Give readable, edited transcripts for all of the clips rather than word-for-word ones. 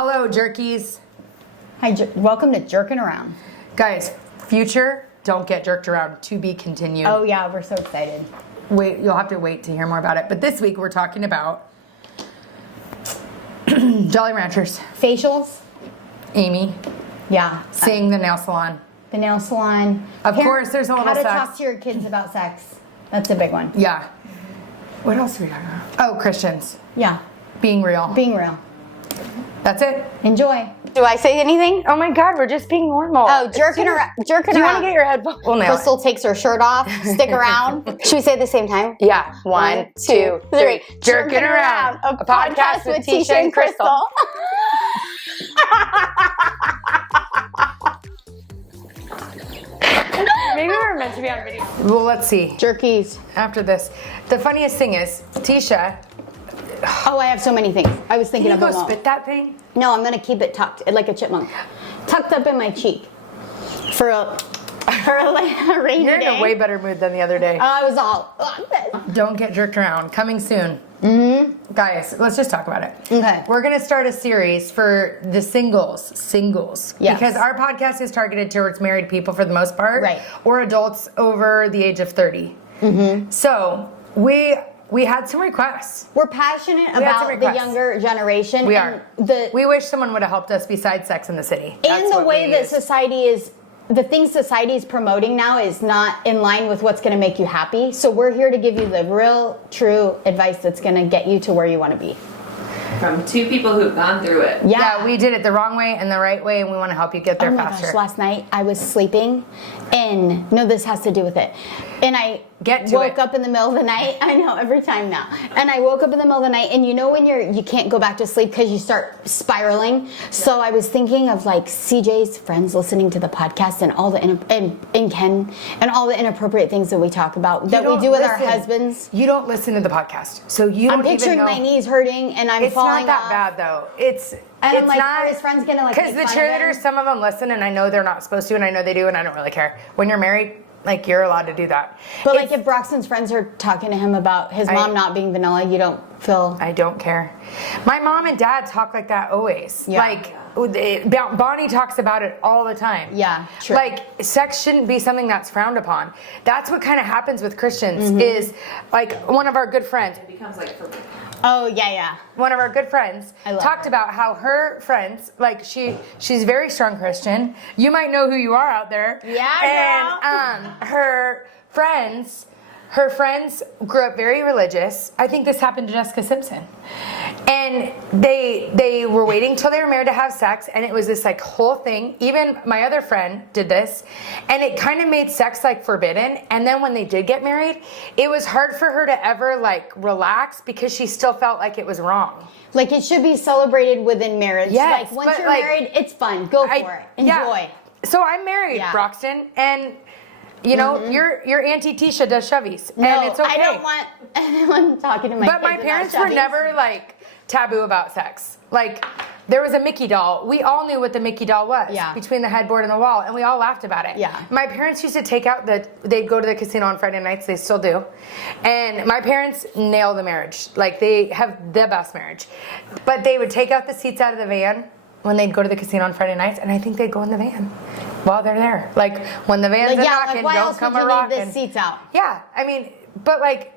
Hello, jerkies. Hi, welcome to Jerkin Around. Guys, future, don't get jerked around, to be continued. Oh yeah, we're so excited. Wait, you'll have to wait to hear more about it. But this week we're talking about Jolly Ranchers. Facials. Amy. Yeah. Seeing the nail salon. The nail salon. Of course, there's a little How to sex. talk to your kids about sex. That's a big one. Yeah. What else are we talking about? Oh, Christians. Yeah. Being real. Being real. That's it. Enjoy. Do I say anything? Oh my God, we're just being normal. Oh, jerking around. Jerking Do you around. want to get your headphones? We'll nail Crystal takes her shirt off. Stick around. Should we say it at the same time? Yeah. One, two, three. Jerkin Around. A podcast with Teisha and Crystal. Maybe we were meant to be on video. Well, let's see. Jerkies. After this, the funniest thing is, Teisha. Oh, I have so many things. I was thinking Can you of go them all. spit that thing? No, I'm gonna keep it tucked like a chipmunk, tucked up in my cheek for a rainy You're in day. a way better mood than the other day. I was all. Don't get jerked around. Coming soon. Mm-hmm. Guys, let's just talk about it. Okay. We're going to start a series for the singles. Yes. Because our podcast is targeted towards married people for the most part. Right. Or adults over the age of 30. Mm-hmm. So we had some requests. We're passionate had some about the requests. younger generation. We and are. We wish someone would have helped us besides Sex in the City. That's and the what way we that use. society is, the things society is promoting now is not in line with what's going to make you happy. So we're here to give you the real, true advice that's going to get you to where you want to be. From two people who've gone through it. Yeah, we did it the wrong way and the right way, and we want to help you get there Oh my faster. gosh, last night I was sleeping, and no, this has to do with it. And I woke up in the middle of the night. I know, every time now. And I woke up in the middle of the night, and you know when you can't go back to sleep because you start spiraling. So I was thinking of like CJ's friends listening to the podcast and all the and Ken and all the inappropriate things that we talk about that we do with our husbands. You don't listen to the podcast, so you don't I'm picturing even know. my knees hurting, and I'm It's falling not that off. bad though. It's I'm like, not, are his friends gonna like because make the fun of cheerleaders, him? some of them listen, and I know they're not supposed to, and I know they do, and I don't really care. When you're married, like you're allowed to do that. But like if Broxton's friends are talking to him about his mom not being vanilla, you don't feel. I don't care. My mom and dad talk like that always. Yeah. Like Bonnie talks about it all the time. Yeah, true. Like sex shouldn't be something that's frowned upon. That's what kind of happens with Christians. Is like one of our good friends. It becomes like forbidden. Oh yeah. One of our good friends love talked her. about how her friends, like she's very strong Christian. You might know who you are out there. Yeah, And her friends grew up very religious. I think this happened to Jessica Simpson. And they were waiting till they were married to have sex, and it was this like whole thing. Even my other friend did this, and it kind of made sex like forbidden. And then when they did get married, it was hard for her to ever like relax because she still felt like it was wrong. Like it should be celebrated within marriage. Yes, like once but, you're like, married, it's fun. Go for it. Enjoy. Yeah. So I'm married, Yeah. Broxton, and you know your Auntie Teisha does shovies, No, and it's okay. I don't want anyone talking to my But kids my about parents were shovies. never like taboo about sex. Like there was a Mickey doll. We all knew what the Mickey doll was. Yeah. Between the headboard and the wall, and we all laughed about it. Yeah. My parents used to take out they'd go to the casino on Friday nights. They still do. And my parents nail the marriage. Like they have the best marriage. But they would take out the seats out of the van when they'd go to the casino on Friday nights, and I think they'd go in the van while they're there. Like when the van's knocking, why don't else come would a you leave rocking. the seats out? Yeah, I mean, but like,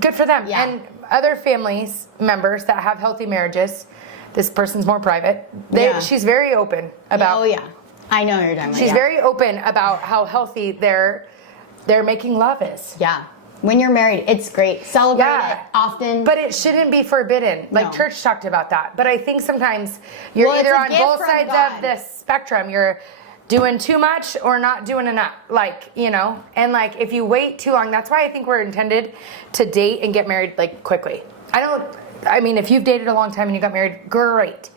good for them. Yeah. And other families members that have healthy marriages, this person's more private. She's very open about. Oh yeah, I know you're talking about. She's yeah. very open about how healthy their making love is. Yeah. When you're married, it's great. Celebrate Yeah. it often. But it shouldn't be forbidden. Like No. church talked about that. But I think sometimes you're Well, it's either a on gift both from sides God. of this spectrum. You're doing too much or not doing enough. Like, you know, and like if you wait too long, that's why I think we're intended to date and get married like quickly. I mean, if you've dated a long time and you got married, great.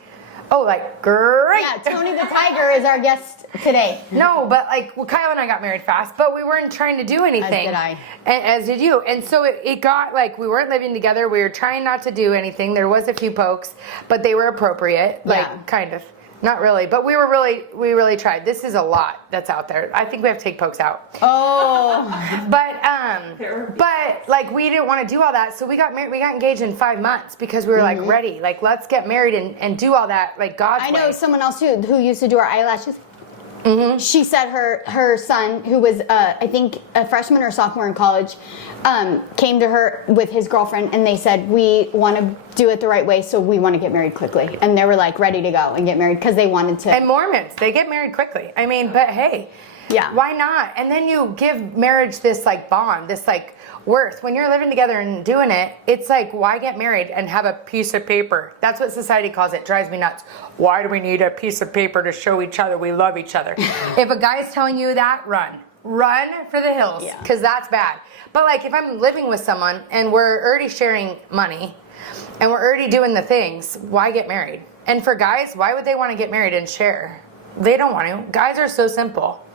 Oh, like, great. yeah, Tony the Tiger is our guest today. No, but like, well, Kyle and I got married fast, but we weren't trying to do anything. As did I. As did you. And so it got like, we weren't living together. We were trying not to do anything. There was a few pokes, but they were appropriate, like Yeah. kind of. Not really, but we really tried. This is a lot that's out there. I think we have to take pokes out. Oh. But like we didn't want to do all that, so we got married. We got engaged in 5 months because we were like ready. Like let's get married and do all that like God's way. I know someone else too who used to do our eyelashes. She said her son, who was I think a freshman or sophomore in college, came to her with his girlfriend, and they said, we want to do it the right way, so we want to get married quickly. And they were like ready to go and get married because they wanted to. And Mormons, they get married quickly. I mean, but hey, yeah, why not? And then you give marriage this like bond, this like worth. When you're living together and doing it, it's like, why get married and have a piece of paper? That's what society calls it. Drives me nuts. Why do we need a piece of paper to show each other we love each other? If a guy's telling you that, run for the hills, because that's bad. But like if I'm living with someone and we're already sharing money and we're already doing the things, why get married? And for guys, why would they want to get married and share? They don't want to. Guys are so simple.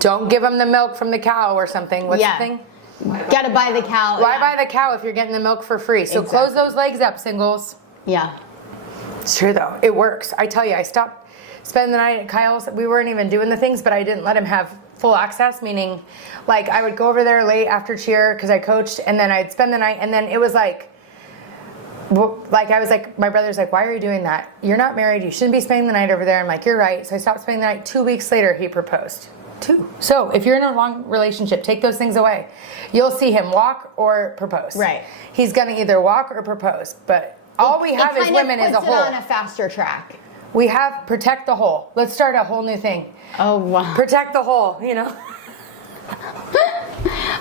Don't give them the milk from the cow or something. What's the thing? Gotta buy the cow. Why buy the cow if you're getting the milk for free? So close those legs up, singles. Yeah. It's true though. It works. I tell you, I stopped spending the night at Kyle's. We weren't even doing the things, but I didn't let him have full access, meaning like I would go over there late after cheer because I coached, and then I'd spend the night, and then it was like I was like, my brother's like, why are you doing that? You're not married. You shouldn't be spending the night over there. I'm like, you're right. So I stopped spending the night. 2 weeks later, he proposed. 2. So if you're in a long relationship, take those things away. You'll see him walk or propose. Right. He's going to either walk or propose, but all we have as women is a hole. It on a faster track. We have protect the hole. Let's start a whole new thing. Oh, wow. Protect the hole, you know?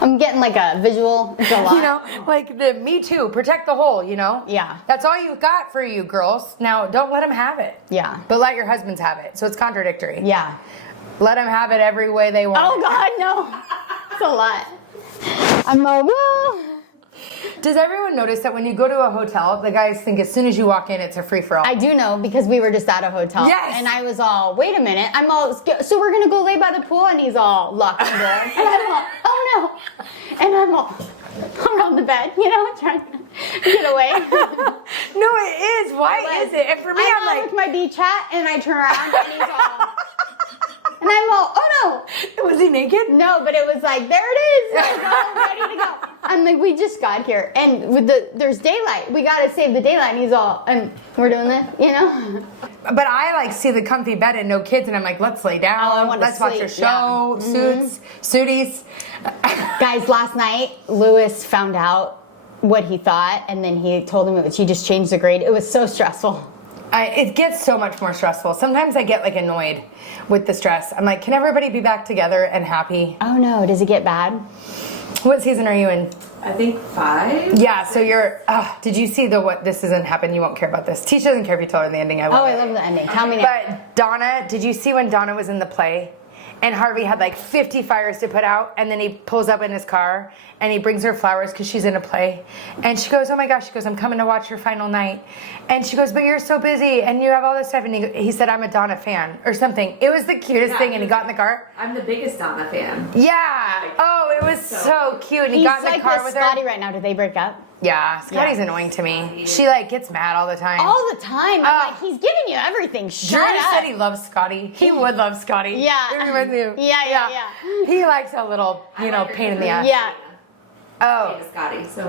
I'm getting like a visual. It's a lot. You know, like the Me Too, protect the hole, you know? Yeah. That's all you've got for you girls. Now, don't let them have it. Yeah. But let your husbands have it. So it's contradictory. Yeah. Let them have it every way they want. Oh, God, no. It's a lot. I'm like, whoa. Does everyone notice that when you go to a hotel, the guys think as soon as you walk in, it's a free-for-all? I do know because we were just at a hotel. Yes. And I was all, wait a minute. I'm all, so we're going to go lay by the pool? And he's all locked the door. And I'm all, oh no. And I'm all around the bed, you know, trying to get away. No, it is. Why is it? And for me, I'm like, with my beach hat and I turn around and he's all, and I'm all, oh no. Was he naked? No, but it was like, there it is. Let's go, ready to go. I'm like, we just got here. And with there's daylight. We got to save the daylight. And he's all, and we're doing this, you know? But I like see the comfy bed and no kids, and I'm like, let's lay down. Oh, I want to let's watch a sleep, show. Suits, suities. Guys, last night, Lewis found out what he thought, and then he told him he just changed the grade. It was so stressful. It gets so much more stressful. Sometimes I get like annoyed with the stress. I'm like, can everybody be back together and happy? Oh no, does it get bad? What season are you in? I think 5. Yeah, so you're, did you see this doesn't happen, you won't care about this. Teisha doesn't care if you tell her the ending, I love it. I love the ending. Tell me now. But Donna, did you see when Donna was in the play? And Harvey had like 50 fires to put out, and then he pulls up in his car and he brings her flowers because she's in a play. And she goes, oh my gosh, she goes, I'm coming to watch your final night. And she goes, but you're so busy and you have all this stuff. And he said, I'm a Donna fan or something. It was the cutest thing. And he got in the car. I'm the biggest Donna fan. Yeah. Oh, it was so cute. And he got in the car with Scotty her. right now. Did they break up? Yeah, Scotty's annoning to me. She like gets mad all the time. All the time. I'm like, he's giving you everything. Shut Drew up. said he loves Scotty. He would love Scotty. Yeah. It reminds me of- Yeah. He likes a little, pain in the ass. Yeah. Oh. Scotty. So.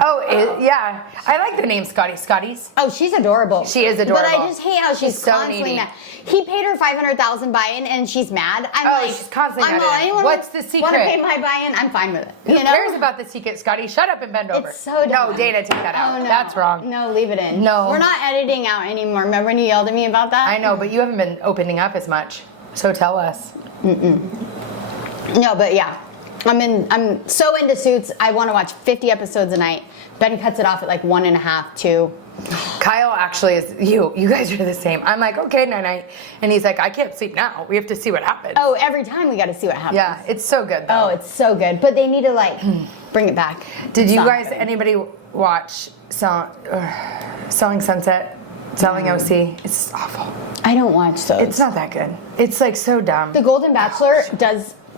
Yeah. I like the name Scotty. Scotty's. Oh, she's adorable. She is adorable. But I just hate how she's so constantly needy. mad. He paid her $500,000 buy-in, and she's mad. I'm like, she's constantly mad all, at him. anyone What's the secret? Want to pay my buy-in? I'm fine with it. Who cares about the secret, Scotty? Shut up and bend over. It's so dumb. No, Dana, take that out. Oh, no. That's wrong. No, leave it in. No. We're not editing out anymore. Remember when you yelled at me about that? I know, but you haven't been opening up as much. So tell us. No, but yeah. I'm so into Suits. I want to watch 50 episodes a night. Ben cuts it off at like 1.5, 2. Kyle actually is you guys are the same. I'm like, okay, night. And he's like, I can't sleep now. We have to see what happens. Oh, every time we got to see what happens. Yeah, it's so good though. Oh, it's so good. But they need to like bring it back. Did you not guys, happening. anybody watch Selling Sunset? Selling OC? It's awful. I don't watch those. It's not that good. It's like so dumb. The Golden Bachelor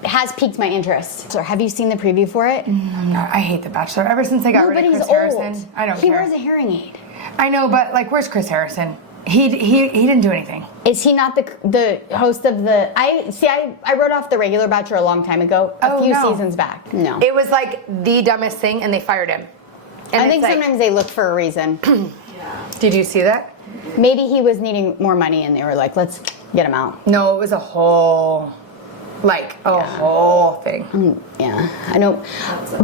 has piqued my interest. So have you seen the preview for it? I hate The Bachelor. Ever since they got rid of Nobody's Chris old. Harrison, I don't He care. wears a hearing aid. I know, but like, where's Chris Harrison? He didn't do anything. Is he not the host of the? I wrote off the regular Bachelor a long time ago, a few seasons back. No, It was like the dumbest thing, and they fired him. And I think it's like, sometimes they look for a reason. did you see that? Maybe he was needing more money, and they were like, "Let's get him out." No, it was a whole, whole thing. Yeah, I know.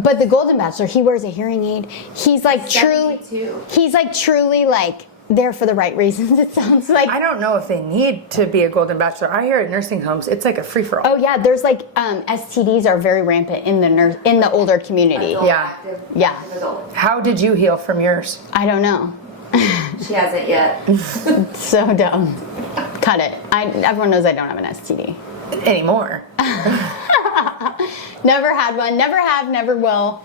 But the Golden Bachelor, he wears a hearing aid. He's like truly. 72. He's like truly like there for the right reasons. It sounds like. I don't know if they need to be a Golden Bachelor. I hear at nursing homes, it's like a free-for-all. Oh yeah, there's like STDs are very rampant in the older community. Adult, Yeah. Yeah. active adult. How did you heal from yours? I don't know. She hasn't yet. So dumb. Cut it. Everyone knows I don't have an STD. Anymore. Never had one. Never have. Never will.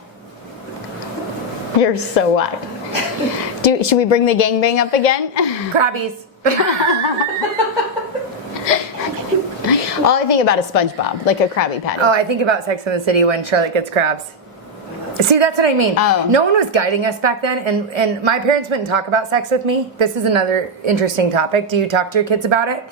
You're so whack. Should we bring the gangbang up again? Crabbies. All I think about is SpongeBob, like a Krabby Patty. Oh, I think about Sex in the City when Charlotte gets crabs. See, that's what I mean. Oh. No one was guiding us back then, and my parents wouldn't talk about sex with me. This is another interesting topic. Do you talk to your kids about it?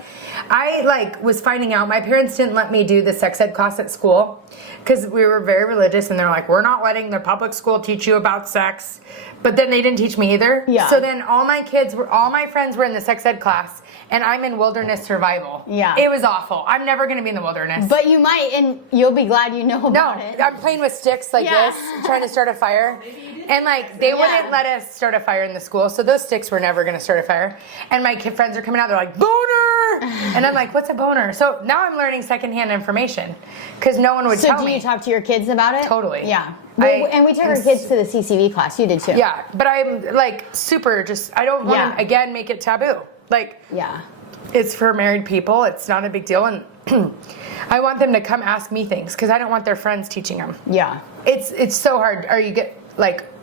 I was finding out my parents didn't let me do the sex ed class at school because we were very religious, and they're like, we're not letting the public school teach you about sex. But then they didn't teach me either. Yeah. So then all my friends were in the sex ed class, and I'm in wilderness survival. Yeah. It was awful. I'm never going to be in the wilderness. But you might, and you'll be glad you know about it. I'm playing with sticks like Yeah. this, trying to start a fire. And like, they wouldn't let us start a fire in the school, so those sticks were never gonna start a fire. And my friends are coming out, they're like, boner! And I'm like, what's a boner? So now I'm learning secondhand information, because no one would tell me. So do you talk to your kids about it? Totally. Yeah. And we took our kids to the CCV class. You did too. Yeah, but I'm like super I don't want to, again, make it taboo. Like, Yeah. it's for married people, it's not a big deal, and I want them to come ask me things, because I don't want their friends teaching them. Yeah. It's so hard. Are you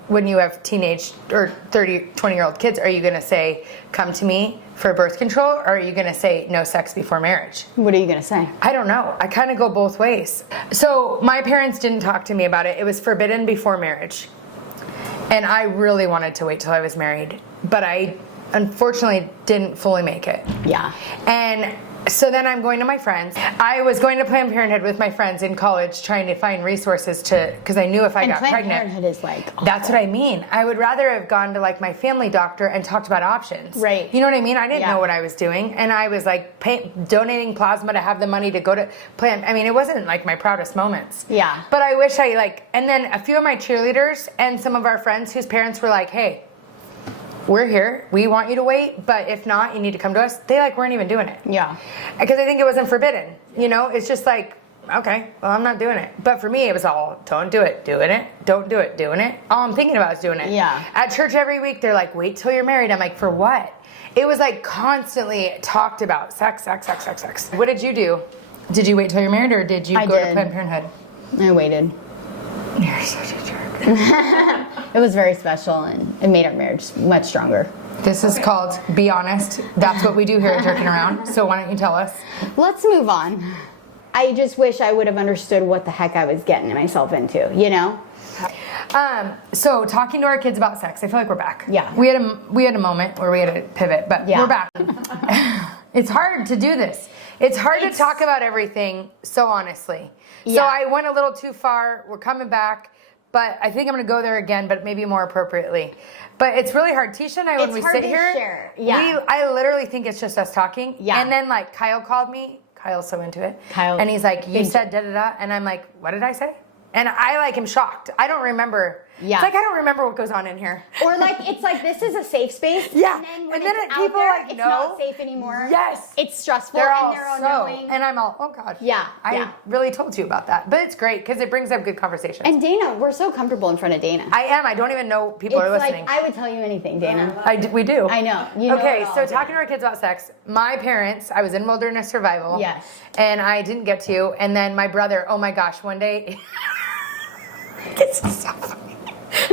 when you have teenage or 20-year-old kids, are you going to say, come to me for birth control, or are you going to say no sex before marriage? What are you going to say? I don't know. I kind of go both ways. So my parents didn't talk to me about it. It was forbidden before marriage. And I really wanted to wait till I was married, but I unfortunately didn't fully make it. Yeah. And so then I'm going to my friends. I was going to Planned Parenthood with my friends in college, trying to find resources because I knew if I got Planned pregnant. Parenthood is like awful. That's what I mean. I would rather have gone to like my family doctor and talked about options. Right. You know what I mean? I didn't know what I was doing, and I was like donating plasma to have the money to go to Planned. I mean, it wasn't like my proudest moments. Yeah. But I wish and then a few of my cheerleaders and some of our friends whose parents were like, hey, we're here. We want you to wait, but if not, you need to come to us. They weren't even doing it. Yeah. Because I think it wasn't forbidden. You know, it's just like, okay, well, I'm not doing it. But for me, it was all, don't do it, doing it. Don't do it, doing it. All I'm thinking about is doing it. Yeah. At church every week, they're like, wait till you're married. I'm like, for what? It was like constantly talked about sex. What did you do? Did you wait till you're married, or did you go to Planned Parenthood? I waited. You're such a jerk. It was very special, and it made our marriage much stronger. This is called Be Honest. That's what we do here at Jerkin Around. So why don't you tell us? Let's move on. I just wish I would have understood what the heck I was getting myself into, you know? So talking to our kids about sex, I feel like we're back. Yeah. We had a moment where we had to pivot, but we're back. It's hard to do this. It's hard to talk about everything so honestly. Yeah. So I went a little too far. We're coming back, but I think I'm going to go there again, but maybe more appropriately. But it's really hard. Teisha and I, when we sit here, I literally think it's just us talking. Yeah. And then Kyle called me. Kyle's so into it. Kyle. And he's like, you said da-da-da. And I'm like, what did I say? And I am shocked. I don't remember. Yeah. It's like I don't remember what goes on in here. Or it's like this is a safe space. Yeah. And then when And then it's people out there, are like, it's no. not safe anymore. Yes. It's stressful. They're and all they're all so. knowing. And I'm all, oh God. Yeah. I really told you about that. But it's great because it brings up good conversations. And Dana, we're so comfortable in front of Dana. I am. I don't even know people are listening. I would tell you anything, Dana. We do. I know. You know okay, it all, so Dana. talking to our kids about sex, my parents, I was in wilderness survival. Yes. And I didn't get to. And then my brother, oh my gosh, one day, it's so funny.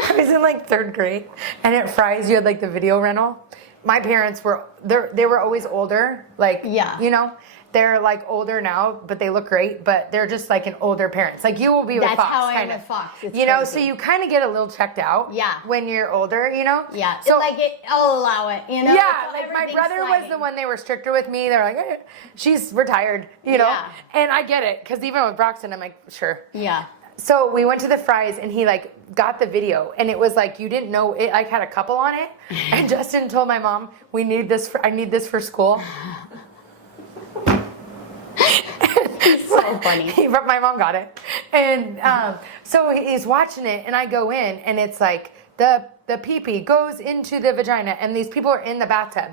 I was in 3rd grade, and at Fry's you had the video rental. My parents they were always older, you know, they're like older now, but they look great, but they're just like an older parents. Like you will be with That's Fox, how I am kind with of. Fox. It's You know, crazy. so you kind of get a little checked out. Yeah. When you're older, you know. Yeah. So like I'll allow it. You know. yeah, It's like my everything's brother was sliding. the one they were stricter with me. They're like, she's retired, you know. Yeah. And I get it because even with Broxton, I'm like, sure. Yeah. So we went to the Fry's and he like got the video and it was like you didn't know it like had a couple on it and Justin told my mom I need this for school. So funny. But my mom got it and so he's watching it and I go in and it's like the pee-pee goes into the vagina and these people are in the bathtub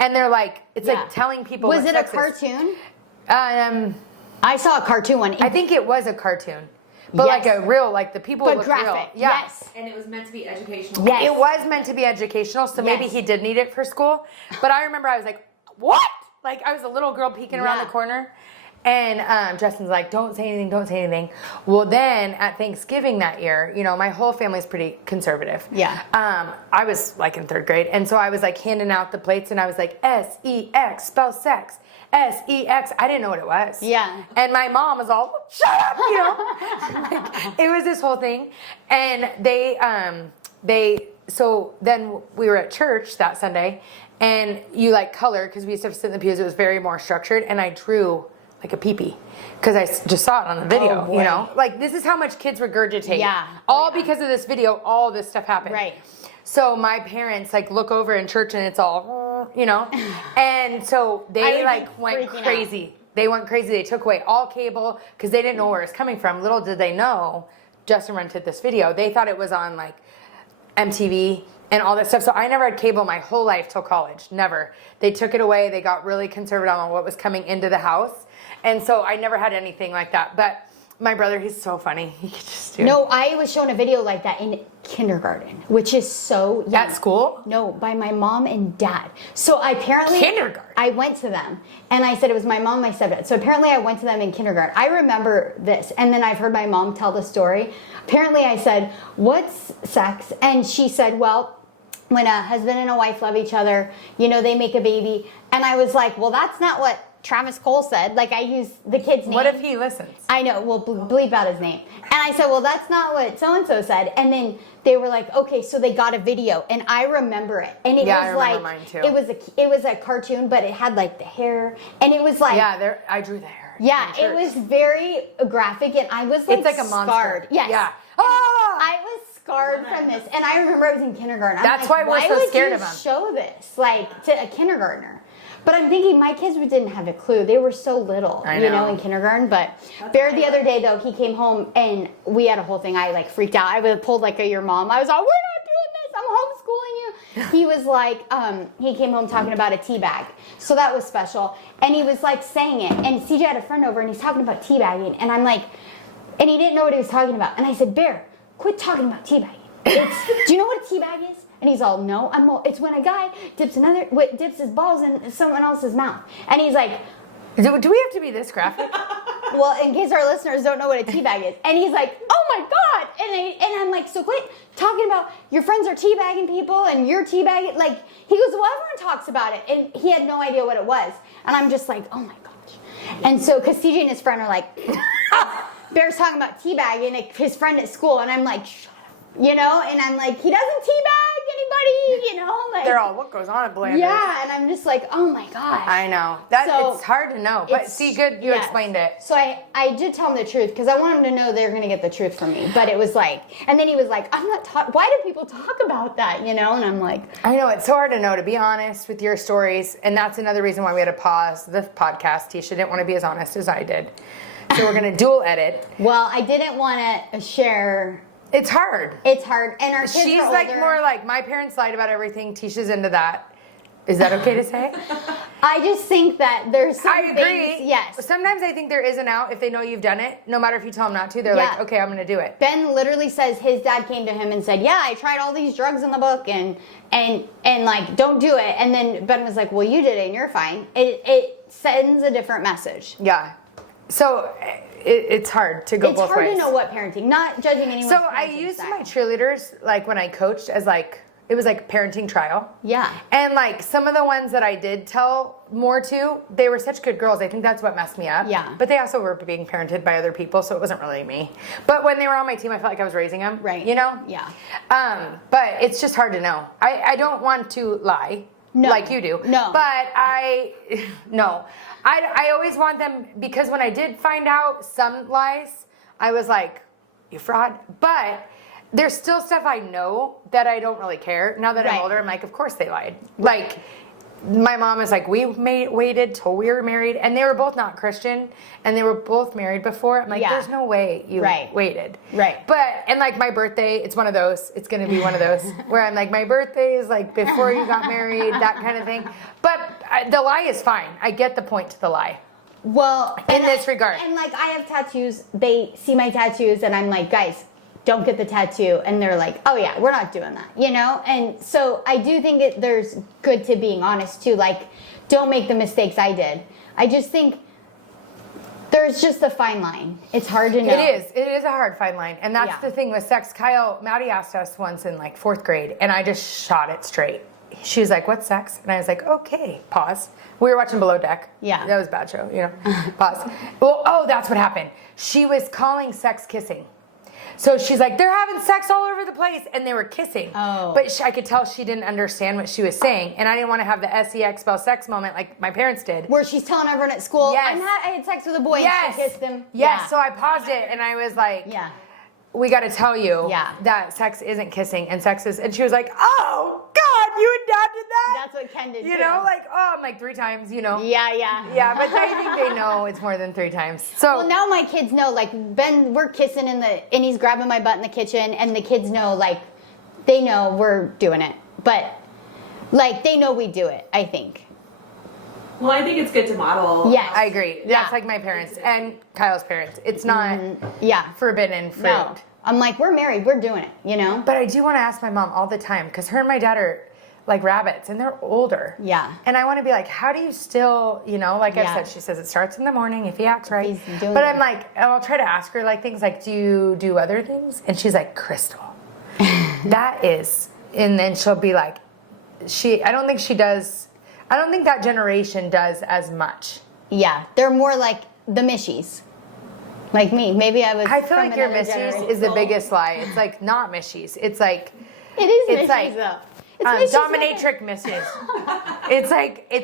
and they're like it's like telling people Was what it a sex is. cartoon? I saw a cartoon one. I think it was a cartoon. But Yes. like a real, like the people But look graphic. real. Yeah. Yes. And it was meant to be educational. Yes. It was meant to be educational, so maybe Yes. he did need it for school. But I remember I was like, what? Like I was a little girl peeking around Yeah. the corner. And Justin's like, don't say anything, don't say anything. Well, then at Thanksgiving that year, you know, my whole family's pretty conservative. Yeah. I was like in 3rd grade. And so I was like handing out the plates and I was like, S-E-X, spell sex. S-E-X. I didn't know what it was. Yeah. And my mom was all, shut up, you know. Like, it was this whole thing. And so then we were at church that Sunday and you like color because we used to have to sit in the pews. It was very more structured. And I drew like a pee-pee because I just saw it on the video, Oh, boy. you know. Like this is how much kids regurgitate. Yeah. All because of this video, all this stuff happened. Right. So my parents like look over in church and it's all, you know, and so I they would like be went freaking crazy. They went crazy. They took away all cable because they didn't know where it was coming from. Little did they know, Justin rented this video. They thought it was on like MTV and all that stuff. So I never had cable my whole life till college. Never. They took it away. They got really conservative on what was coming into the house. And so I never had anything like that. But my brother, he's so funny. He could just do No, I was shown a video like that in kindergarten, which is so young. At school? No, by my mom and dad. So I apparently Kindergarten? I went to them and I said it was my mom and my stepdad. So apparently I went to them in kindergarten. I remember this, and then I've heard my mom tell the story. Apparently I said, "What's sex?" And she said, "Well, when a husband and a wife love each other, you know, they make a baby." And I was like, "Well, that's not what Travis Cole said." Like I used the kid's name. What if he listens? I know, we'll bleep out his name. And I said, well, that's not what so-and-so said. And then they were like, okay, so they got a video. And I remember it. And it Yeah, was I remember like, mine too. it was a cartoon, but it had like the hair. And it was like, Yeah, I drew the hair. yeah, in it church. was very graphic. And I was like, It's like a monster. scarred. Yes. Yeah. I was scarred from this. And I remember I was in kindergarten. I'm That's like, why we're so scared would of you 'em. show this like to a kindergartner? But I'm thinking my kids didn't have a clue. They were so little, I you know, know. in kindergarten. But Bear the other day, though, he came home and we had a whole thing. I like freaked out. I would have pulled like your mom. I was all, we're not doing this. I'm homeschooling you. He was like, he came home talking about a tea bag. So that was special. And he was like saying it. And CJ had a friend over and he's talking about tea bagging. And I'm like, and he didn't know what he was talking about. And I said, Bear, quit talking about tea bagging. Do you know what a tea bag is? And he's all, no, it's when a guy dips his balls in someone else's mouth. And he's like, do we have to be this graphic? well, in case our listeners don't know what a teabag is. And he's like, oh my God. And I'm like, so quit talking about your friends are teabagging people and you're teabagging. Like, he goes, well, everyone talks about it. And he had no idea what it was. And I'm just like, oh my gosh. And so, because CJ and his friend are like, Bear's talking about teabagging, and his friend at school. And I'm like, shut up. You know? And I'm like, he doesn't teabag anybody, you know? Like, They're all, what goes on at Blanders? yeah, and I'm just like, oh my gosh. I know. So, it's hard to know. But it's- see, good, you yes. explained it. So I did tell him the truth because I wanted him to know they're going to get the truth from me. But it was like, and then he was like, I'm not why do people talk about that, you know? And I'm like, I know, it's so hard to know, to be honest with your stories. And that's another reason why we had to pause the podcast. Teisha didn't want to be as honest as I did. So we're going to dual edit. well, I didn't want to share. It's hard. It's hard. And our kids She's are like older. more like, my parents lied about everything. Teisha's into that. Is that okay to say? I just think that there's some I agree. things, yes. Sometimes I think there is an out if they know you've done it. No matter if you tell them not to, they're Yeah. like, okay, I'm going to do it. Ben literally says his dad came to him and said, yeah, I tried all these drugs in the book and like, don't do it. And then Ben was like, well, you did it and you're fine. It sends a different message. Yeah. So it's hard to go It's both hard ways. to know what parenting, not judging anyone. So I used my cheerleaders, like when I coached, as like It was like parenting trial. Yeah. And like some of the ones that I did tell more to, they were such good girls. I think that's what messed me up. Yeah. But they also were being parented by other people, so it wasn't really me. But when they were on my team, I felt like I was raising them. Right. You know? Yeah. But it's just hard to know. I don't want to lie. No. Like you do. No. But I always want them, because when I did find out some lies, I was like, you fraud. But there's still stuff I know that I don't really care. Now that I'm Right. older, I'm like, of course they lied. Like, my mom was like, we waited till we were married, and they were both not Christian, and they were both married before. I'm like, Yeah. there's no way you Right. waited. Right. But, and like my birthday, it's one of those, it's gonna be one of those, where I'm like, my birthday is like before you got married, that kind of thing. But the lie is fine. I get the point to the lie. Well, In this regard. And like I have tattoos, they see my tattoos and I'm like, guys, don't get the tattoo. And they're like, oh yeah, we're not doing that, you know? And so I do think there's good to being honest too. Like, don't make the mistakes I did. I just think there's just a fine line. It's hard to know. It is a hard fine line. And that's Yeah. the thing with sex. Maddie asked us once in like 4th grade, and I just shot it straight. She was like, what's sex? And I was like, okay, pause. We were watching Below Deck. Yeah. That was a bad show, you know. Pause. Well, oh, that's what happened. She was calling sex kissing. So she's like, they're having sex all over the place, and they were kissing. Oh. But I could tell she didn't understand what she was saying, and I didn't want to have the sex spell sex moment like my parents did. Where she's telling everyone at school, Yes. I had sex with a boy and she kissed him. Yes. Yeah. So I paused it, and I was like, Yeah. we got to tell you Yeah. that sex isn't kissing and sex is, and she was like, oh God, you and Dad did that? That's what Ken did You too. know, like, oh, I'm like 3 times, you know? Yeah. Yeah, but I think they know it's more than 3 times. So Well, now my kids know, like, Ben, we're kissing and he's grabbing my butt in the kitchen, and the kids know, like, they know we're doing it. But, like, they know we do it, I think. Well, I think it's good to model. Yes. I agree. Yeah. That's like my parents and Kyle's parents. It's not Yeah. forbidden fruit. No. I'm like, we're married, we're doing it, you know? But I do want to ask my mom all the time, because her and my dad are like rabbits, and they're older. Yeah. And I want to be like, how do you still, you know, like Yeah. I said, she says it starts in the morning if he acts right. He's doing But it. I'm like, and I'll try to ask her like things like, do you do other things? And she's like, Crystal, that is, and then she'll be like, I don't think that generation does as much. Yeah. They're more like the Mishies. Like me. Maybe I was. I feel from like your another Mishies generation. is the biggest lie. It's like not Mishies. It's like, It is it's Mishies, like, though. It's Mishies dominatrix Mishies. It's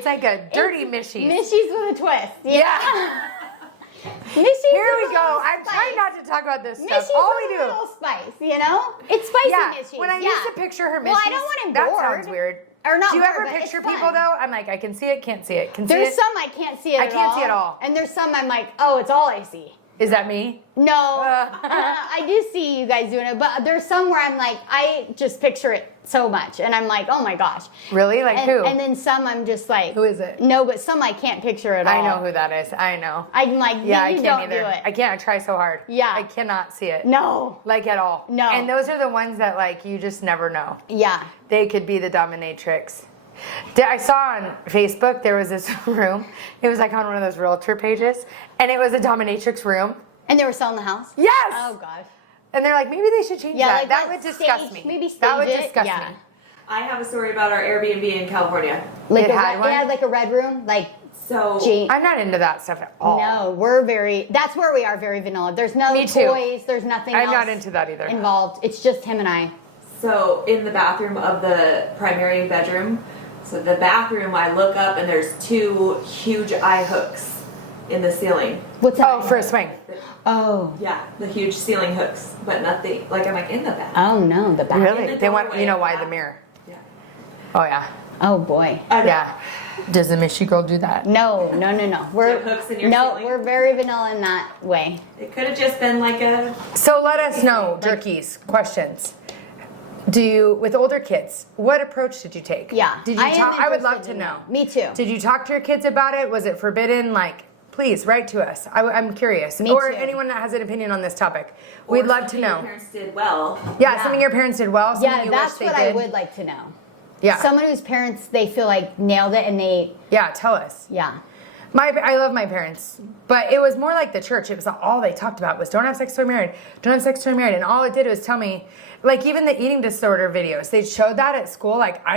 like a dirty Mishies. Mishies with a twist. Yeah. Mishies Here with we a go. little I'm spice. trying not to talk about this stuff. Mishies All with we a do. little spice, you know? It's spicy Yeah. Mishies. When I used to picture her Mishies, Well, I don't want him that bored. sounds weird. Or not Do you bored, ever but picture it's people fun. though? I'm like, I can see it, can't see it. Can see There's it. some I can't see it I at all. can't see it all. And there's some I'm like, oh, it's all I see. Is that me? No, I do see you guys doing it, but there's some where I'm like, I just picture it so much, and I'm like, oh my gosh. Really? Like and, who? And then some I'm just like, Who is it? No, but some I can't picture at all. I know who that is. I know. I'm like, Yeah, I you can't don't either. do it. I can't. I try so hard. Yeah. I cannot see it. No. Like at all. No. And those are the ones that like you just never know. Yeah. They could be the dominatrix. I saw on Facebook there was this room. It was like on one of those realtor pages, and it was a dominatrix room. And they were selling the house? Yes. Oh gosh. And they're like, maybe they should change Yeah, that. like that let's would disgust stage- me. maybe stage that would it. disgust Yeah. me. I have a story about our Airbnb in California. Like It a had red, one? it had like a red room, like So Gee. I'm not into that stuff at all. No, that's where we are very vanilla. There's no Me too. toys, there's nothing I'm else not into that either. involved. It's just him and I. So in the bathroom of the primary bedroom, so the bathroom, I look up and there's 2 huge eye hooks in the ceiling. What's that? Oh, for a swing. Oh. Yeah, the huge ceiling hooks, but nothing. Like I'm like in the bathroom. Oh no, the back. Really? the They want, doorway you know of why, the the mirror. Yeah. Oh, yeah. Oh boy. Yeah. Does the Michi girl do that? No. We're have hooks in your no, ceiling? we're very vanilla in that way. It could have just been like a. So let us know, jerkies, questions. With older kids, what approach did you take? Yeah. Did you I am talk? I would love interested to in know. that. Me too. Did you talk to your kids about it? Was it forbidden? Like, please write to us. I'm curious. Me or too. anyone that has an opinion on this topic. We'd love to something your know. Parents did well. Yeah, something your parents did well. Something Yeah, you that's wish what they I did. would like to know. Yeah. Someone whose parents they feel like nailed it and they Yeah, tell us. yeah. I love my parents, but it was more like the church. It was all they talked about was don't have sex till you're married, don't have sex till you're married, and all it did was tell me, like even the eating disorder videos, they showed that at school. Like I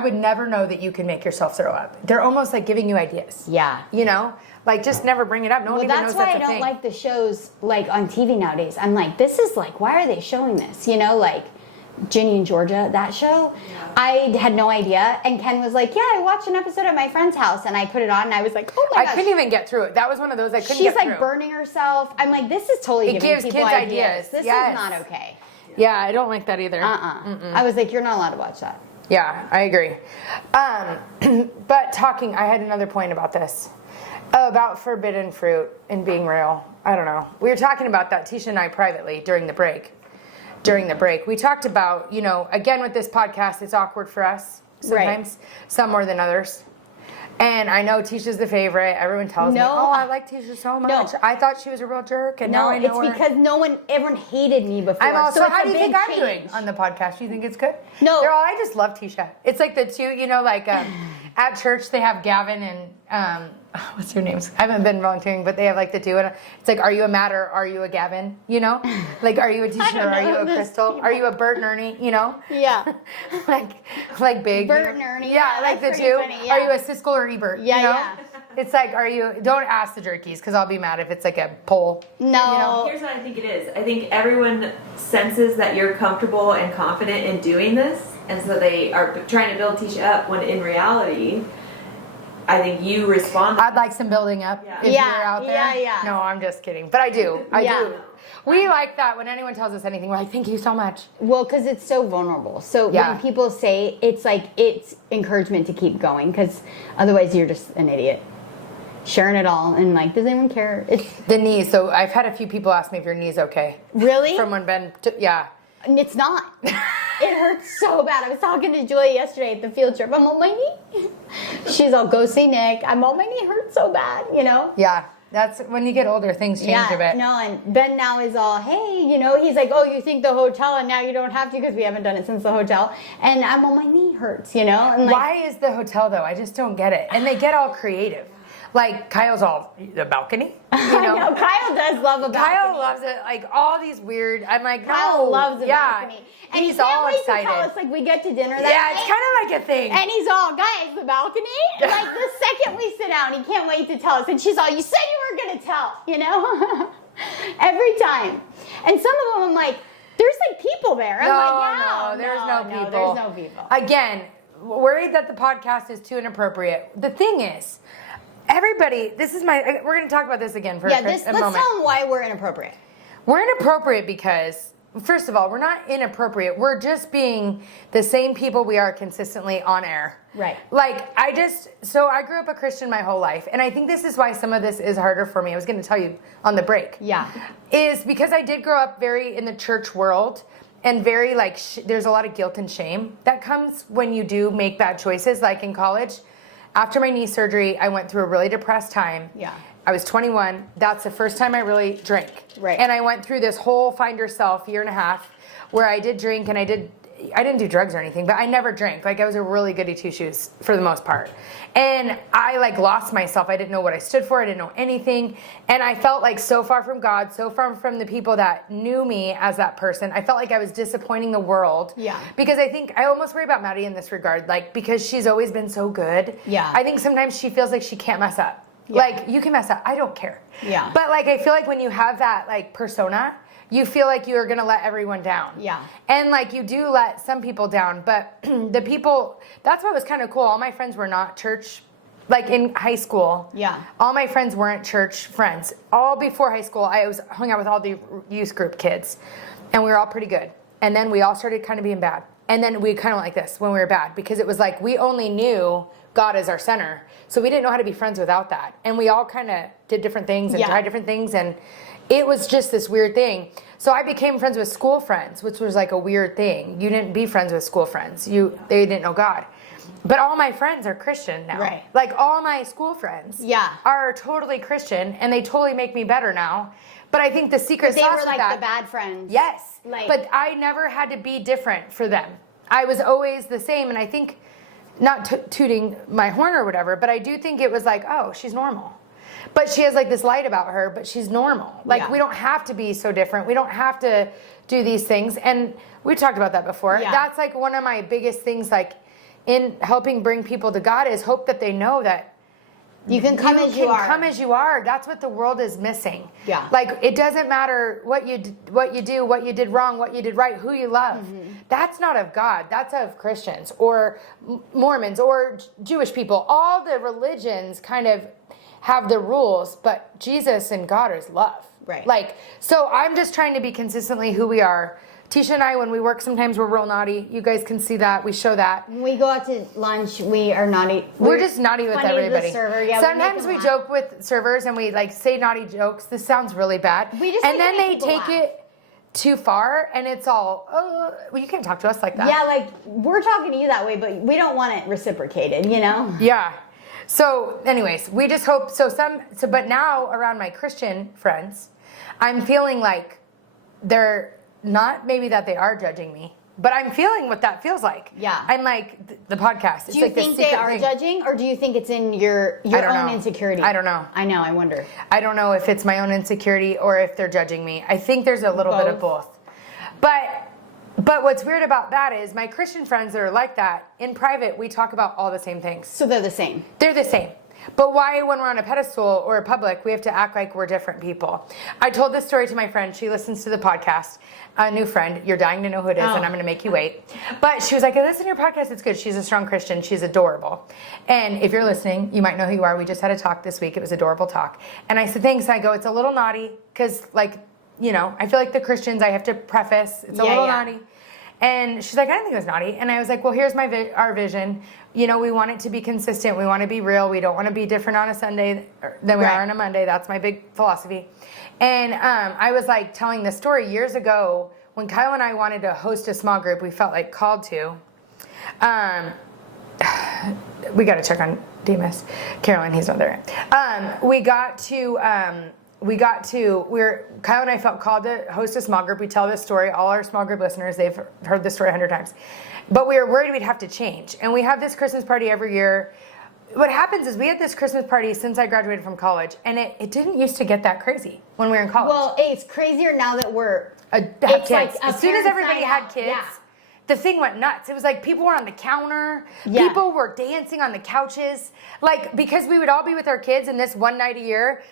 would never know that you can make yourself throw up. They're almost like giving you ideas. Yeah. You know, like just never bring it up. No one even knows that's a thing. That's why I don't like the shows like on TV nowadays. I'm like, this is like, why are they showing this? You know, like Ginny and Georgia, that show. Yeah. I had no idea, and Ken was like, "Yeah, I watched an episode at my friend's house," and I put it on, and I was like, "Oh my gosh!" I couldn't even get through it. That was one of those I couldn't She's get through. She's like burning herself. I'm like, this is totally it giving gives people kids ideas. This is not okay. Yeah, I don't like that either. I was like, you're not allowed to watch that. Yeah, I agree. But I had another point about this. About forbidden fruit and being real. I don't know. We were talking about that, Teisha and I, privately during the break. We talked about, you know, again with this podcast, it's awkward for us sometimes, some more than others. And I know Teisha's the favorite. Everyone tells me, oh, I like Teisha so much. No. I thought she was a real jerk, and now I know her. It's because everyone hated me before. I'm also, so how do you think I'm doing on the podcast? Do you think it's good? No. I just love Teisha. It's like the two, you know, like at church they have Gavin and, what's their names? I haven't been volunteering, but they have like the two. And it's like, are you a Matt or are you a Gavin? You know? Like, are you a Teisha or are you a Crystal? Are you a Bert and Ernie? You know? Yeah. like big. Bert and Ernie. Yeah, like the two. Funny, yeah. Are you a Siskel or Ebert? Yeah, you know? yeah. It's like, don't ask the jerkies because I'll be mad if it's like a poll. No. You know? Here's what I think it is. I think everyone senses that you're comfortable and confident in doing this, and so they are trying to build Teisha up when in reality, I think you respond. I'd like some building up if you're out there. Yeah. No, I'm just kidding. But I do. I do. We like that when anyone tells us anything. We're like, thank you so much. Well, because it's so vulnerable. So when people say, it's like, it's encouragement to keep going, because otherwise you're just an idiot. Sharing it all, and like, does anyone care? It's the knees. So I've had a few people ask me if your knee's okay. Really? From when Ben, It's not. It hurts so bad. I was talking to Julia yesterday at the field trip. I'm on my knee. She's all, go see Nick. I'm on my knee. Hurts so bad, you know? Yeah. That's when you get older, things change a bit. No, and Ben now is all, hey, you know, he's like, oh, you think the hotel, and now you don't have to because we haven't done it since the hotel. And I'm on my knee hurts, you know? And like, why is the hotel, though? I just don't get it. And they get all creative. Like, Kyle's all, the balcony? You know? I know, Kyle does love a balcony. Kyle loves it. Like, all these weird, I'm like, Kyle loves a balcony. And he's all excited. To tell us, like, we get to dinner that night. It's kind of like a thing. And he's all, guys, the balcony? Like, the second we sit down, he can't wait to tell us. And she's all, you said you were going to tell, you know? Every time. And some of them, I'm like, there's, like, people there. I'm like, there's no people. There's no people. Again, worried that the podcast is too inappropriate. The thing is, everybody, we're going to talk about this again for a moment. Let's tell them why we're inappropriate. We're inappropriate because, first of all, we're not inappropriate. We're just being the same people we are consistently on air. Right. Like, I grew up a Christian my whole life, and I think this is why some of this is harder for me. I was going to tell you on the break. Yeah. Is because I did grow up very in the church world, and very, like, there's a lot of guilt and shame that comes when you do make bad choices, like in college. After my knee surgery, I went through a really depressed time. Yeah. I was 21. That's the first time I really drank. Right. And I went through this whole find yourself year and a half where I did drink, and I didn't do drugs or anything, but I never drank. Like, I was a really goody two-shoes for the most part. And I, like, lost myself. I didn't know what I stood for. I didn't know anything. And I felt like so far from God, so far from the people that knew me as that person. I felt like I was disappointing the world. Yeah. Because I think I almost worry about Maddie in this regard, like, because she's always been so good. Yeah. I think sometimes she feels like she can't mess up. Yeah. Like, you can mess up. I don't care. Yeah. But, like, I feel like when you have that, like, persona, you feel like you are going to let everyone down. Yeah. And, like, you do let some people down. But the people, that's what was kind of cool. All my friends were not church, like, in high school. Yeah. All my friends weren't church friends. All before high school, I hung out with all the youth group kids. And we were all pretty good. And then we all started kind of being bad. And then we kind of went like this when we were bad. Because it was like we only knew God as our center. So we didn't know how to be friends without that. And we all kind of did different things and tried different things. And it was just this weird thing. So I became friends with school friends, which was like a weird thing. You didn't be friends with school friends. They didn't know God. But all my friends are Christian now. Right. Like, all my school friends are totally Christian, and they totally make me better now. But I think the secret sauce were like that, the bad friends. Yes. Like, but I never had to be different for them. I was always the same, and I think not tooting my horn or whatever, but I do think it was like, oh, she's normal. But she has like this light about her, but she's normal. Like we don't have to be so different. We don't have to do these things. And we talked about that before. Yeah. That's like one of my biggest things, like in helping bring people to God, is hope that they know that you can come as you are. Come as you are. That's what the world is missing. Yeah. Like it doesn't matter what you do, what you did wrong, what you did right, who you love. Mm-hmm. That's not of God. That's of Christians or Mormons or Jewish people. All the religions kind of have the rules, but Jesus and God is love. Right. Like, so I'm just trying to be consistently who we are. Teisha and I, when we work, sometimes we're real naughty. You guys can see that. We show that. When we go out to lunch, we are naughty. We're just naughty with funny to the everybody. server. Yeah, sometimes we joke with servers and we like say naughty jokes. This sounds really bad. We just and like then to they make people take laugh. it too far and it's all, oh, well, you can't talk to us like that. Yeah, like we're talking to you that way, but we don't want it reciprocated, you know? Yeah. So anyways, we just hope, but now around my Christian friends, I'm feeling like they're not, maybe that they are judging me, but I'm feeling what that feels like. Yeah. I'm like the podcast. It's Do you like this think they secret are thing. judging, or do you think it's in your I don't own know. insecurity? I don't know. I know, I wonder. I don't know if it's my own insecurity or if they're judging me. I think there's a little bit of both. But what's weird about that is my Christian friends that are like that, in private, we talk about all the same things. So they're the same. They're the same. But why, when we're on a pedestal or a public, we have to act like we're different people? I told this story to my friend. She listens to the podcast. A new friend. You're dying to know who it is, and I'm going to make you wait. But she was like, I listen to your podcast. It's good. She's a strong Christian. She's adorable. And if you're listening, you might know who you are. We just had a talk this week. It was adorable talk. And I said, thanks. I go, it's a little naughty because, like, you know, I feel like the Christians, I have to preface, it's a little naughty. And she's like, I didn't think it was naughty. And I was like, well, here's our vision. You know, we want it to be consistent. We want to be real. We don't want to be different on a Sunday than we are on a Monday. That's my big philosophy. And I was like telling this story years ago when Kyle and I wanted to host a small group. We felt like called to. We got to check on Demas. Caroline, he's not there. Kyle and I felt called to host a small group. We tell this story. All our small group listeners, they've heard this story 100 times. But we were worried we'd have to change. And we have this Christmas party every year. What happens is we had this Christmas party since I graduated from college. And it didn't used to get that crazy when we were in college. Well, it's crazier now that we're... Have it's kids. like a as soon as parents' everybody night had out. kids, Yeah. the thing went nuts. It was like people were on the counter. Yeah. People were dancing on the couches. Like, because we would all be with our kids and this one night a year,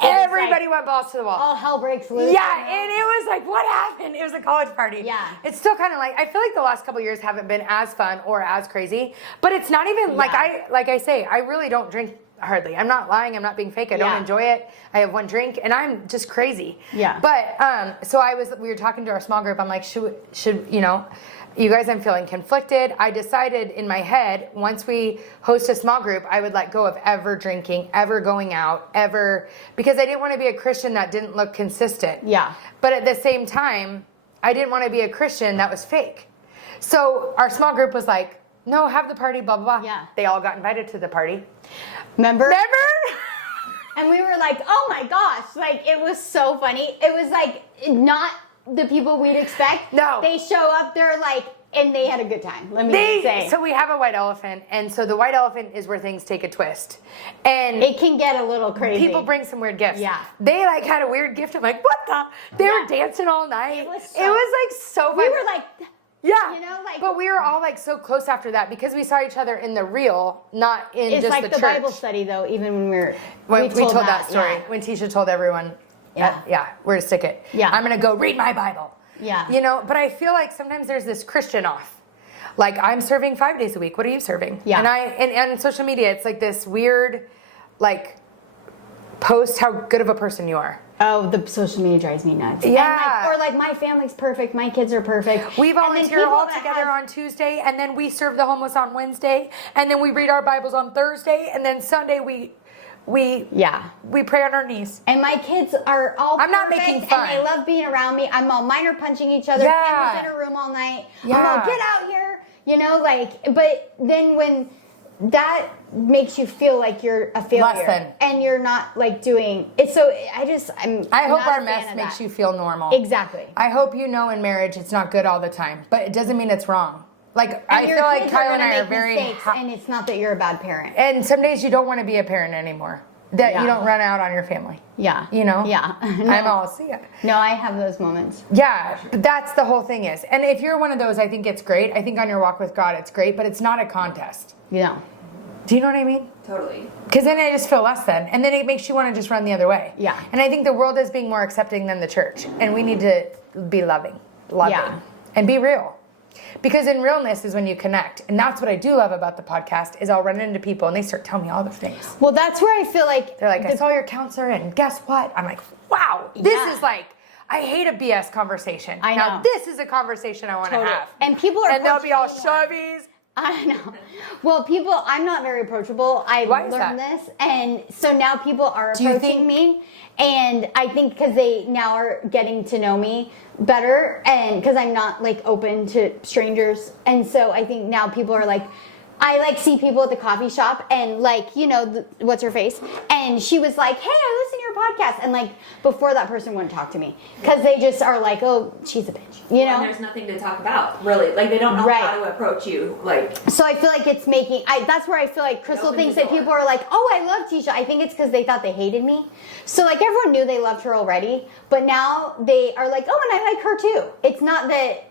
everybody went balls to the wall. All hell breaks loose. Yeah, and it was like, what happened? It was a college party. Yeah. It's still kind of like, I feel like the last couple years haven't been as fun or as crazy, but it's not even, like I say, I really don't drink hardly. I'm not lying. I'm not being fake. I don't enjoy it. I have one drink and I'm just crazy. Yeah. But, so we were talking to our small group. I'm like, should, you know, you guys, I'm feeling conflicted. I decided in my head, once we host a small group, I would let go of ever drinking, ever going out, ever, because I didn't want to be a Christian that didn't look consistent. Yeah. But at the same time, I didn't want to be a Christian that was fake. So our small group was like, no, have the party, blah, blah, blah. Yeah. They all got invited to the party. Remember? And we were like, oh my gosh, like it was so funny. It was like not the people we'd expect. No. They show up, they're like, and they had a good time. Let me just say. So we have a white elephant, and so the white elephant is where things take a twist. And It can get a little crazy. people bring some weird gifts. Yeah. They like had a weird gift. I'm like, what the? They were dancing all night. It was like so fun. We were like, yeah. you know, like- But we were all like so close after that because we saw each other in the real, not in it's just like the the church. Bible study though, even when When we told that story. yeah. When Teisha told everyone, where to stick it. Yeah. I'm going to go read my Bible. Yeah. You know, but I feel like sometimes there's this Christian off. Like, I'm serving 5 days a week. What are you serving? Yeah. And social media, it's like this weird, like, post how good of a person you are. Oh, the social media drives me nuts. Yeah. And like, or like my family's perfect, my kids are perfect. We And then volunteer people all that together have- on Tuesday, and then we serve the homeless on Wednesday, and then we read our Bibles on Thursday, and then Sunday we pray on our knees. And my kids are all I'm not perfect, making fun. and they love being around me. I'm all minor punching each other. Yeah. Cameras in a room all night. I'm Yeah. all, get out here. You know, like, but then when that makes you feel like you're a failure. Less than. And you're not like doing it. So I hope our mess makes you feel normal. Exactly. I hope you know in marriage it's not good all the time, but it doesn't mean it's wrong. Like, I feel like Kyle and I are very... and it's not that you're a bad parent. And some days you don't want to be a parent anymore. That you don't run out on your family. Yeah. You know? Yeah. No. I'm all, see ya. No, I have those moments. Yeah, that's the whole thing is. And if you're one of those, I think it's great. I think on your walk with God, it's great, but it's not a contest. Yeah. Do you know what I mean? Totally. Because then I just feel less than. And then it makes you want to just run the other way. Yeah. And I think the world is being more accepting than the church. And we need to be loving. Yeah. And be real. Because in realness is when you connect. And that's what I do love about the podcast is I'll run into people and they start telling me all the things. Well, that's where I feel like... They're like, I saw your counselor and guess what? I'm like, wow, this is like... I hate a BS conversation. I know. Now this is a conversation I want to have. And people are... And they'll be all shovies. I know. Well, I'm not very approachable. I've learned this. And so now people are approaching me. And I think because they now are getting to know me better and because I'm not like open to strangers. And so I think now people are like, I like see people at the coffee shop and like, you know, what's her face? And she was like, hey, I listen to your podcast. And like before that person wouldn't talk to me because they just are like, oh, she's a bitch, you know? And there's nothing to talk about, really. Like they don't know how to approach you. Like, so I feel like it's making, that's where I feel like Crystal thinks that people are like, oh, I love Teisha. I think it's because they thought they hated me. So like everyone knew they loved her already, but now they are like, oh, and I like her too. It's not that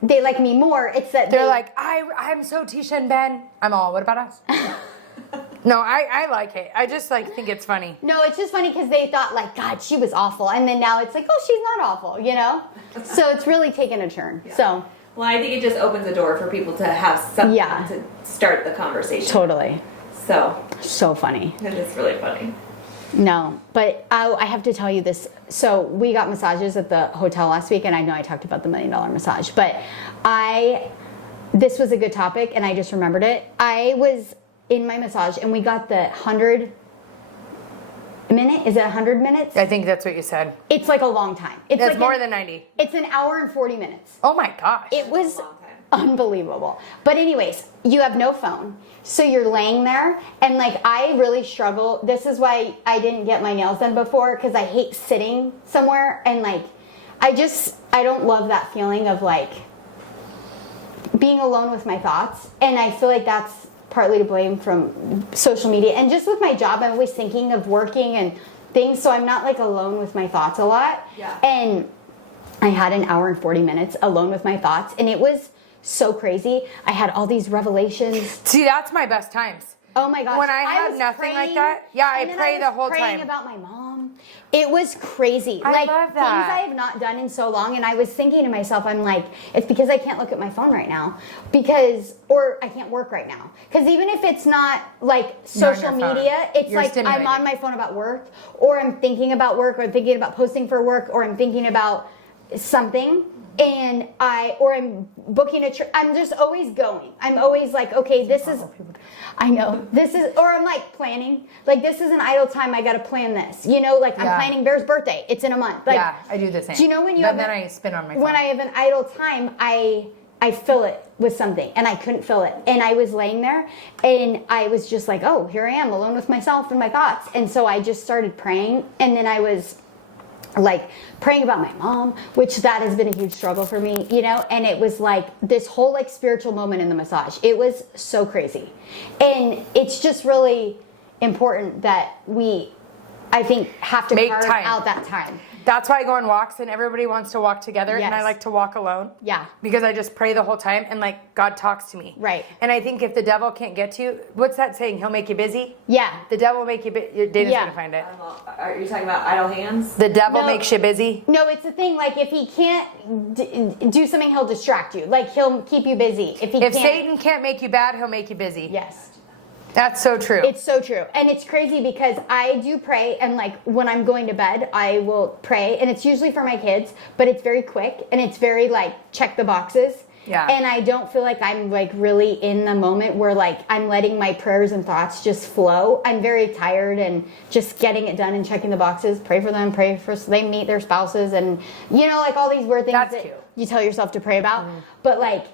they like me more. It's that they're like, I'm so Teisha and Ben. I'm all, what about us? No, I like it. I just like think it's funny. No, it's just funny because they thought like, God, she was awful. And then now it's like, oh, she's not awful, you know? So it's really taken a turn. Yeah. So. Well, I think it just opens a door for people to have something to start the conversation. Totally. So funny. It is really funny. No, but I have to tell you this. So we got massages at the hotel last week, and I know I talked about the $1 million massage, but this was a good topic, and I just remembered it. I was in my massage, and we got the 100-minute. Is it 100 minutes? I think that's what you said. It's like a long time. It's like more than 90. It's an hour and 40 minutes. Oh my gosh. It was unbelievable. But anyways, you have no phone. So you're laying there and like I really struggle. This is why I didn't get my nails done before because I hate sitting somewhere and like I don't love that feeling of like being alone with my thoughts. And I feel like that's partly to blame from social media. And just with my job, I'm always thinking of working and things. So I'm not like alone with my thoughts a lot. Yeah. And I had an hour and 40 minutes alone with my thoughts and it was so crazy. I had all these revelations. See, that's my best times. Oh my gosh. When I have nothing like that, I pray the whole time. Praying about my mom. It was crazy. I love that. Things I have not done in so long. And I was thinking to myself, I'm like, it's because I can't look at my phone right now. Or I can't work right now. Because even if it's not like social media, it's like I'm on my phone about work. Or I'm thinking about work. Or I'm thinking about posting for work. Or I'm thinking about something. And I'm booking a trip. I'm just always going. I'm always like, okay, or I'm like planning. Like this is an idle time. I got to plan this. You know, like I'm planning Bear's birthday. It's in a month. Like, yeah, I do the same. Do you know when I spin on my phone. When I have an idle time, I fill it with something, and I couldn't fill it. And I was laying there, and I was just like, oh, here I am alone with myself and my thoughts. And so I just started praying, and then I was like praying about my mom, which that has been a huge struggle for me, you know, and it was like this whole like spiritual moment in the massage. It was so crazy. And it's just really important that I think, have to carve out that time. That's why I go on walks and everybody wants to walk together and I like to walk alone. Yeah. Because I just pray the whole time and like God talks to me. Right. And I think if the devil can't get to you, what's that saying? He'll make you busy? Yeah. The devil will make you busy. Dana's going to find it. Are you talking about idle hands? The devil makes you busy? No, it's the thing, like if he can't do something, he'll distract you. Like he'll keep you busy. If Satan can't make you bad, he'll make you busy. Yes. That's so true. It's so true. And it's crazy because I do pray and like when I'm going to bed, I will pray and it's usually for my kids, but it's very quick and it's very like check the boxes. Yeah. And I don't feel like I'm like really in the moment where like I'm letting my prayers and thoughts just flow. I'm very tired and just getting it done and checking the boxes. Pray for them, they meet their spouses and you know like all these weird things that you tell yourself to pray about. Mm-hmm. But like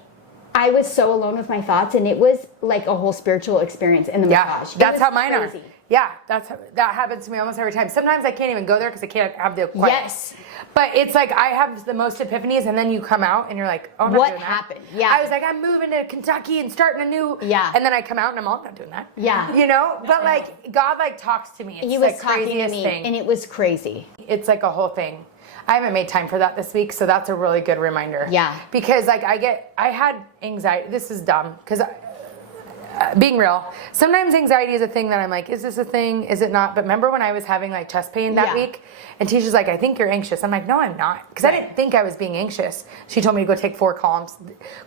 I was so alone with my thoughts and it was like a whole spiritual experience in the massage. That's how mine are. Yeah, that happens to me almost every time. Sometimes I can't even go there because I can't have the quiet. Yes. But it's like I have the most epiphanies, and then you come out and you're like, oh, I'm not What doing that. happened? Yeah. I was like, I'm moving to Kentucky and starting a new. Yeah. And then I come out and I'm all, not doing that. Yeah. You know? But like, God like talks to me. It's He was like talking to craziest me, thing. and it was crazy. It's like a whole thing. I haven't made time for that this week, so that's a really good reminder. Yeah. Because like I had anxiety. This is dumb because being real, sometimes anxiety is a thing that I'm like, is this a thing? Is it not? But remember when I was having like chest pain that week, and Teisha's like, I think you're anxious. I'm like, no, I'm not, because I didn't think I was being anxious. She told me to go take 4 calms.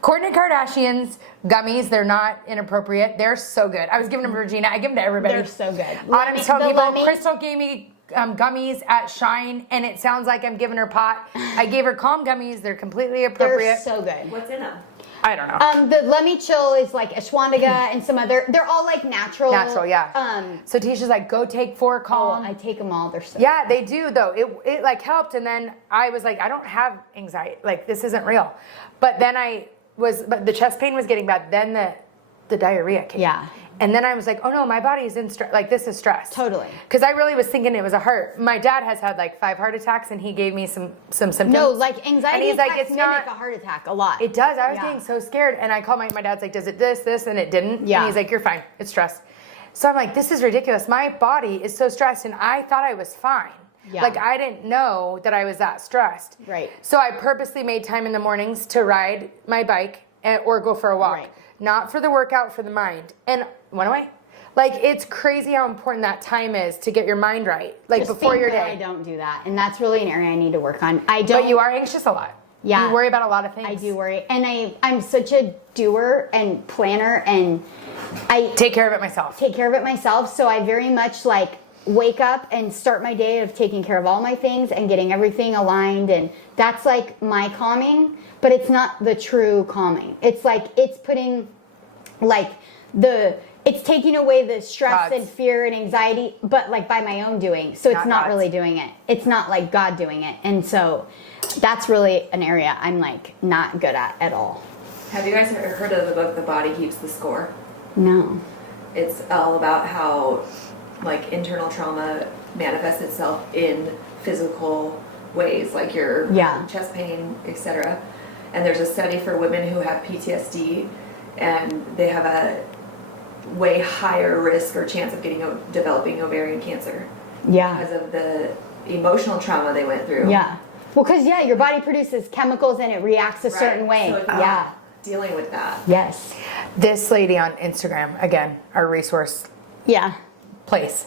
Kourtney Kardashian's gummies, they're not inappropriate. They're so good. I was giving them to Regina. I give them to everybody. They're so good. Autumn's telling people, Crystal gave me gummies at Shine, and it sounds like I'm giving her pot. I gave her calm gummies. They're completely appropriate. They're so good. What's in them? I don't know. The Let Me Chill is like ashwagandha and some other. They're all like natural. Natural, yeah. So Teisha's like, go take 4 calm. I take them all. They're so. Yeah, they do though. It like helped, and then I was like, I don't have anxiety. Like this isn't real. But then but the chest pain was getting bad. Then the diarrhea came. Yeah. And then I was like, oh no, my body's in stress. Like this is stress. Totally. Because I really was thinking it was a heart. My dad has had like 5 heart attacks, and he gave me some symptoms. No, like anxiety and he's attacks like, it's mimic not a heart attack a lot. It does. I was Yeah. getting so scared, and I called my dad's like, does it this, and it didn't. Yeah. And he's like, you're fine. It's stress. So I'm like, this is ridiculous. My body is so stressed, and I thought I was fine. Yeah. Like I didn't know that I was that stressed. Right. So I purposely made time in the mornings to ride my bike or go for a walk. Right. Not for the workout, for the mind. And went away. Like it's crazy how important that time is to get your mind right. Like Just before being your real, day. I don't do that, and that's really an area I need to work on. I don't. But you are anxious a lot. Yeah. You worry about a lot of things. I do worry, and I'm such a doer and planner, and I Take care of it myself. take care of it myself. So I very much like wake up and start my day of taking care of all my things and getting everything aligned, and that's like my calming. But it's not the true calming. It's like it's putting like it's taking away the stress God's. and fear and anxiety, but like by my own doing. So it's not God's. really doing it. It's not like God doing it. And so that's really an area I'm like not good at all. Have you guys ever heard of the book The Body Keeps the Score? No. It's all about how like internal trauma manifests itself in physical ways, like your chest pain, etc. And there's a study for women who have PTSD, and they have a way higher risk or chance of developing ovarian cancer Yeah. because of the emotional trauma they went through. Yeah. Well, because your body produces chemicals and it reacts a certain way. So it's dealing with that. Yes. This lady on Instagram, again, our resource Yeah. place.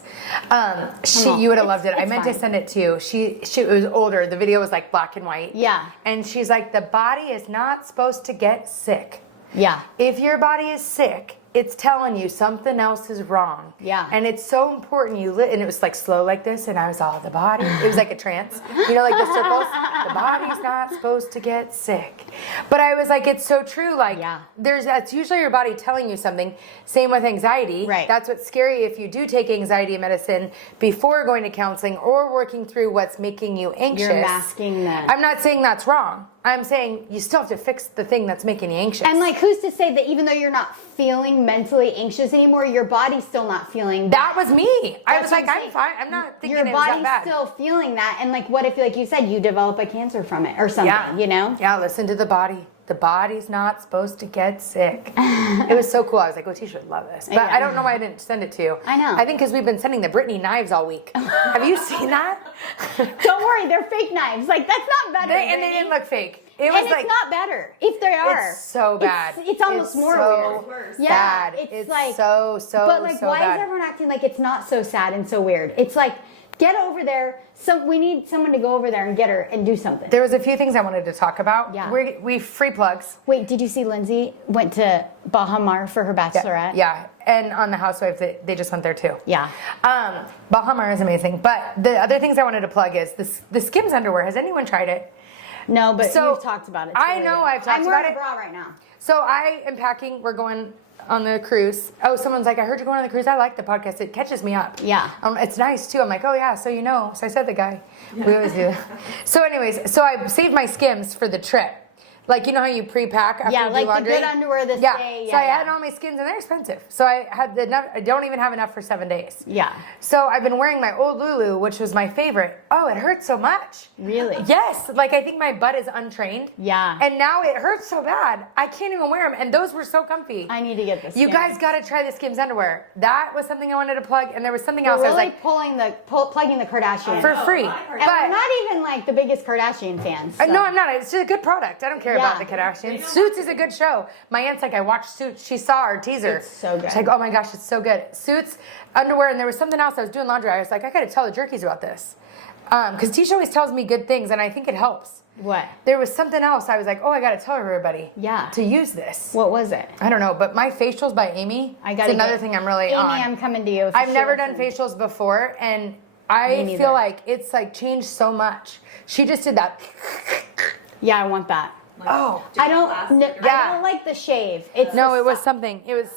You would have loved it. I it's meant fine. to send it to you. She was older. The video was like black and white. Yeah. And she's like, the body is not supposed to get sick. Yeah. If your body is sick, it's telling you something else is wrong. Yeah. And it's so important and it was like slow like this, and I was all, the body, it was like a trance. You know, like the circles? The body's not supposed to get sick. But I was like, it's so true. Like, that's usually your body telling you something. Same with anxiety. Right. That's what's scary if you do take anxiety medicine before going to counseling or working through what's making you anxious. You're masking that. I'm not saying that's wrong. I'm saying you still have to fix the thing that's making you anxious. And like, who's to say that even though you're not feeling mentally anxious anymore, your body's still not feeling that was me. I That's was what like, I'm I'm saying. fine. I'm not thinking your it was body's that bad. still feeling that, and like, what if, like you said, you develop a cancer from it or something? You know? Yeah, listen to the body. The body's not supposed to get sick. It was so cool. I was like, oh, Teisha would love this. But I don't know why I didn't send it to you. I know. I think because we've been sending the Britney knives all week. Have you seen that? Don't worry, they're fake knives. Like, that's not better. And they didn't look fake. It was and like, it's not better if they are. It's so bad. It's almost more so weird. Bad. Yeah, it's like so But like, so why bad. is everyone acting like it's not so sad and so weird? It's like, get over there. So we need someone to go over there and get her and do something. There was a few things I wanted to talk about. Yeah. We free plugs. Wait, did you see Lindsay went to Baha Mar for her bachelorette? Yeah. And on the Housewives, they just went there too. Yeah. Baha Mar is amazing. But the other things I wanted to plug is the Skims underwear. Has anyone tried it? No, but So, you've talked about it. It's I really know good. I've talked I'm about wearing it. a bra right now. So I am packing. We're going on the cruise. Oh, someone's like, I heard you're going on the cruise. I like the podcast. It catches me up. Yeah. It's nice too. I'm like, oh yeah, so you know. So I said the guy. We always do that. So anyways, so I saved my Skims for the trip. Like, you know how you pre-pack after Yeah, you do like the laundry? good underwear this day. So I had all my skins and they're expensive. So I had enough. I don't even have enough for 7 days. Yeah. So I've been wearing my old Lulu, which was my favorite. Oh, it hurts so much. Really? Yes. Like I think my butt is untrained. Yeah. And now it hurts so bad. I can't even wear them. And those were so comfy. I need to get this. You guys got to try the Skims underwear. That was something I wanted to plug. And there was something else We're I was really like, plugging the Kardashians. for free. And But we're not even like the biggest Kardashian fans. So. no, I'm not. It's just a good product. I don't care about the Kardashians. Suits is a good show. My aunt's like, I watched Suits. She saw our teaser. It's so good. She's like, oh my gosh, it's so good. Suits, underwear, and there was something else. I was doing laundry. I was like, I got to tell the Jerkies about this. Because Teisha always tells me good things, and I think it helps. What? There was something else. I was like, oh, I got to tell everybody to use this. What was it? I don't know, but my facials by Amy, it's another thing I'm really Amy, on. I'm coming to you. I've never done facials before, and I feel like it's like changed so much. She just did that. Yeah, I want that. Like, Oh. I don't like the shave. It's No, the it was something. It was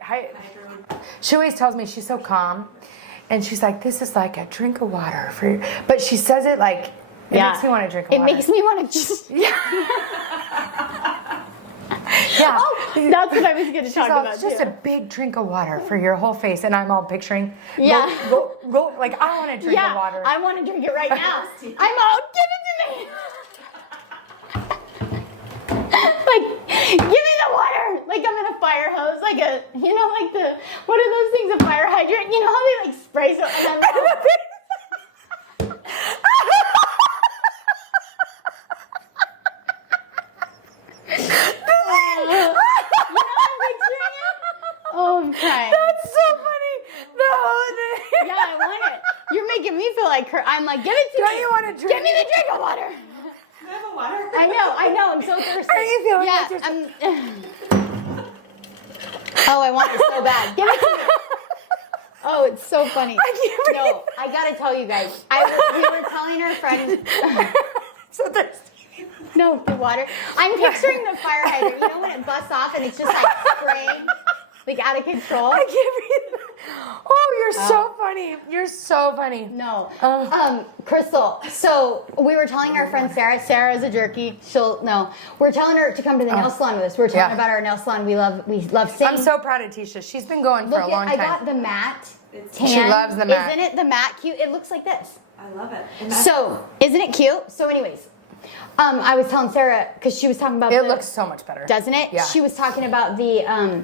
Hydro. She always tells me she's so calm, and she's like, "This is like a drink of water for you." But she says it like it makes me want to drink water. It makes me want to just. Yeah. Oh, that's what I was going to talk about. It's just too. a big drink of water for your whole face, and I'm all picturing. Yeah. Go like I want to drink the water. I want to drink it right now. I'm all, give it to me. Like, give me the water. Like I'm in a fire hose, like like what are those things, a fire hydrant? You know how they like spray so. And Oh, I'm crying. That's so funny. The whole thing. Yeah, I want it. You're making me feel like I'm like, give it to me. Don't you want to drink? Give me the drink of water. Can I have a water? I know. I'm so thirsty. Are you feeling Yeah, like Oh, I want it so bad. Give it to me. Oh, it's so funny. I I gotta tell you guys. We were telling our friend. so thirsty. No, the water. I'm picturing the fire hydrant. You know when it busts off and it's just like spraying, like out of control. I can't breathe. Oh, you're so funny. You're so funny. No. Crystal. So we were telling our friend Sarah. Sarah is a jerky. She'll know. We're telling her to come to the nail salon with us. We're talking about our nail salon. We love singing. I'm so proud of Teisha. She's been going for a long time. I got the matte tan. She loves the matte. Isn't it the matte cute? It looks like this. I love it. So isn't it cute? So anyways, I was telling Sarah because she was talking about. It looks so much better. Doesn't it? Yeah. She was talking about the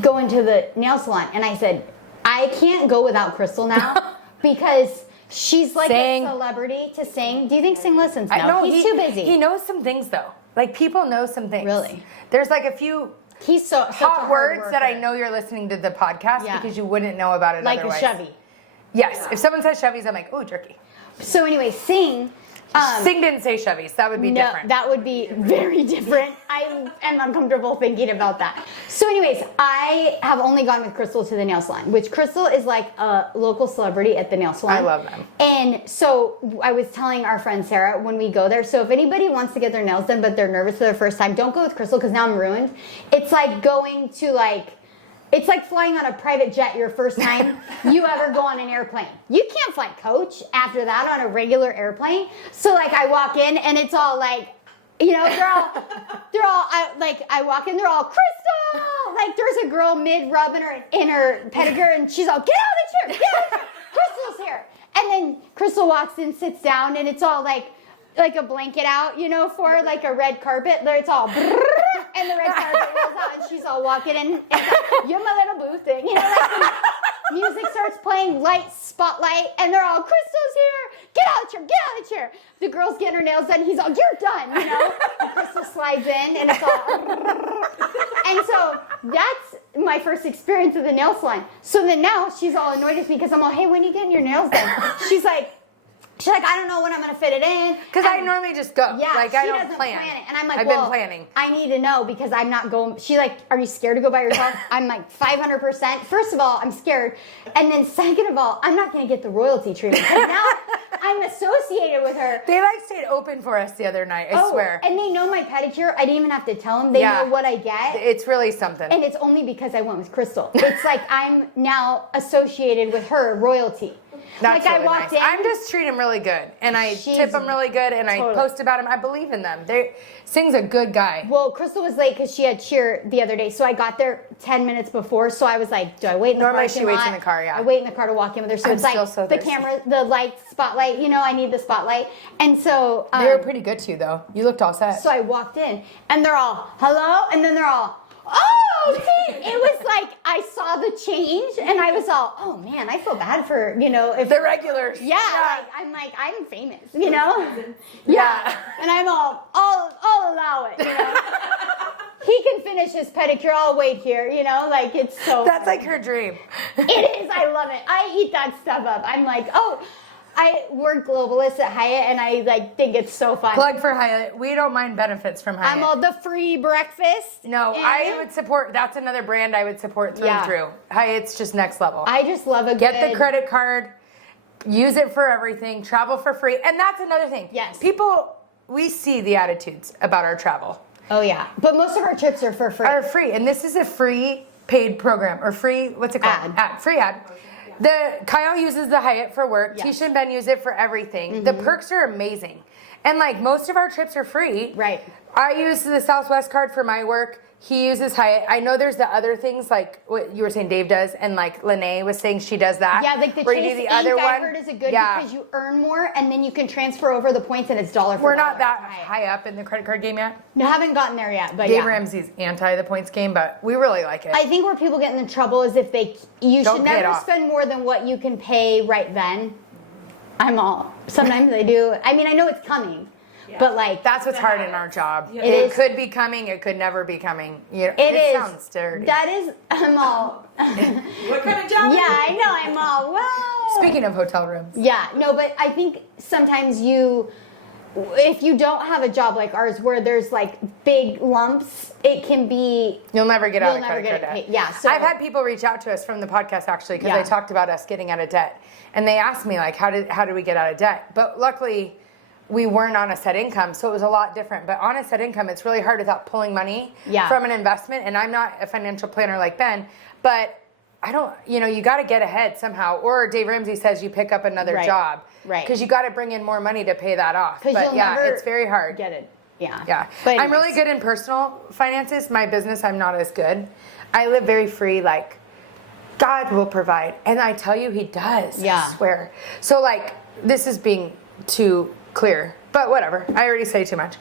going to the nail salon, and I said I can't go without Crystal now because she's like a celebrity to sing. Do you think Sing listens? No, I know he's too busy. He knows some things though. Like people know some things. Really? There's like a few He's such a hot hard words that I worker. know you're listening to the podcast Yeah. because you wouldn't know about it like otherwise. a Chevy. Yes. If someone says Chevys, I'm like, oh, jerky. So anyway, Sing. Sing didn't say Chevys. That would be No, different. that would be very different. I am uncomfortable thinking about that. So anyways, I have only gone with Crystal to the nail salon, which Crystal is like a local celebrity at the nail salon. I love them. And so I was telling our friend Sarah when we go there, so if anybody wants to get their nails done but they're nervous for the first time, don't go with Crystal because now I'm ruined. It's like going to it's like flying on a private jet your first time you ever go on an airplane. You can't fly coach after that on a regular airplane. So like I walk in and it's all like, I walk in, they're all Crystal. Like there's a girl mid rubbing her in her pedicure and she's all, get out of the chair, get out of the chair. Crystal's here. And then Crystal walks in, sits down, and it's all like a blanket out, for like a red carpet. There it's all and the red carpet rolls out and she's all walking in. It's like, you're my little boo thing. The music starts playing, light, spotlight, and they're all, Crystal's here. Get out of the chair, get out of the chair. The girl's getting her nails done. He's all, you're done, And Crystal slides in and it's all. And so that's my first experience of the nail salon. So then now she's all annoyed with me because I'm all, hey, when are you getting your nails done? She's like, I don't know when I'm going to fit it in. Because I normally just go. Yeah, like, she I don't doesn't plan it. And I'm like, I've been planning. I need to know because I'm not going. She's like, are you scared to go by yourself? I'm like, 500%. First of all, I'm scared. And then second of all, I'm not going to get the royalty treatment. Because now I'm associated with her. They stayed open for us the other night, I swear. And they know my pedicure. I didn't even have to tell them. They know what I get. It's really something. And it's only because I went with Crystal. It's like I'm now associated with her royalty. That's like really I walked nice. in. I'm just treat them really good, and I tip them really good, and I post about them. I believe in them. Sing's a good guy. Well, Crystal was late because she had cheer the other day, so I got there 10 minutes before. So I was like, "Do I wait in the car?" Normally she waits in the car. Yeah. I wait in the car to walk in with her. So I'm it's like still so the thirsty. camera, the light, spotlight. You know, I need the spotlight, and so They were pretty good too, though. You looked all set. So I walked in, and they're all hello, and then they're all. Oh, see, it was like I saw the change, and I was all, oh man, I feel bad for if the regulars. Yeah, like, I'm famous, you know. Yeah. And I'm I'll allow it, you know. He can finish his pedicure. I'll wait here, you know. Like it's so. That's like her dream. It is. I love it. I eat that stuff up. I'm like, oh. I work globalist at Hyatt, and I think it's so fun. Plug for Hyatt. We don't mind benefits from Hyatt. I'm all the free breakfast. No, I would support. That's another brand I would support through and through. Hyatt's just next level. I just love a Get the credit card, use it for everything, travel for free, and that's another thing. Yes. People, we see the attitudes about our travel. Oh yeah, but most of our trips are for free. Are free, and this is a free paid program or free. What's it called? Free ad. Kyle uses the Hyatt for work. Yes. Teisha and Ben use it for everything. The perks are amazing. And like most of our trips are free. Right. I use the Southwest card for my work. He uses Hyatt. I know there's the other things like what you were saying Dave does, and like Lene was saying she does that. Yeah, like the where you Chase do the Inc. other I one. heard is a good because you earn more and then you can transfer over the points and it's dollar for We're dollar. not that high up in the credit card game yet. No, haven't gotten there yet, but Dave Ramsey's anti the points game, but we really like it. I think where people get in trouble is if you Don't should pay it never off. spend more than what you can pay right then. Sometimes they do. I mean, I know it's coming, but like That's what's hard in our job. It It is. could be coming. It could never be coming. it is. Sounds dirty. That is. I'm all. What kind of job? Yeah, I know. I'm all. Whoa. Speaking of hotel rooms. Yeah, no, but I think sometimes if you don't have a job like ours where there's like big lumps, it can be. You'll never get out You'll of never credit get card it debt. paid. Yeah, so I've had people reach out to us from the podcast actually because Yeah. they talked about us getting out of debt, and they asked me like, how did we get out of debt? But luckily, we weren't on a set income, so it was a lot different. But on a set income, it's really hard without pulling money from an investment. And I'm not a financial planner like Ben, but I don't. You got to get ahead somehow. Or Dave Ramsey says you pick up another job, Right. Because you got to bring in more money to pay that off. But you'll never it's very hard. get it. Yeah. Yeah. But I'm really good in personal finances. My business, I'm not as good. I live very free, like, God will provide. And I tell you, He does. Yeah. I swear. So, like, this is being too clear, but whatever. I already say too much.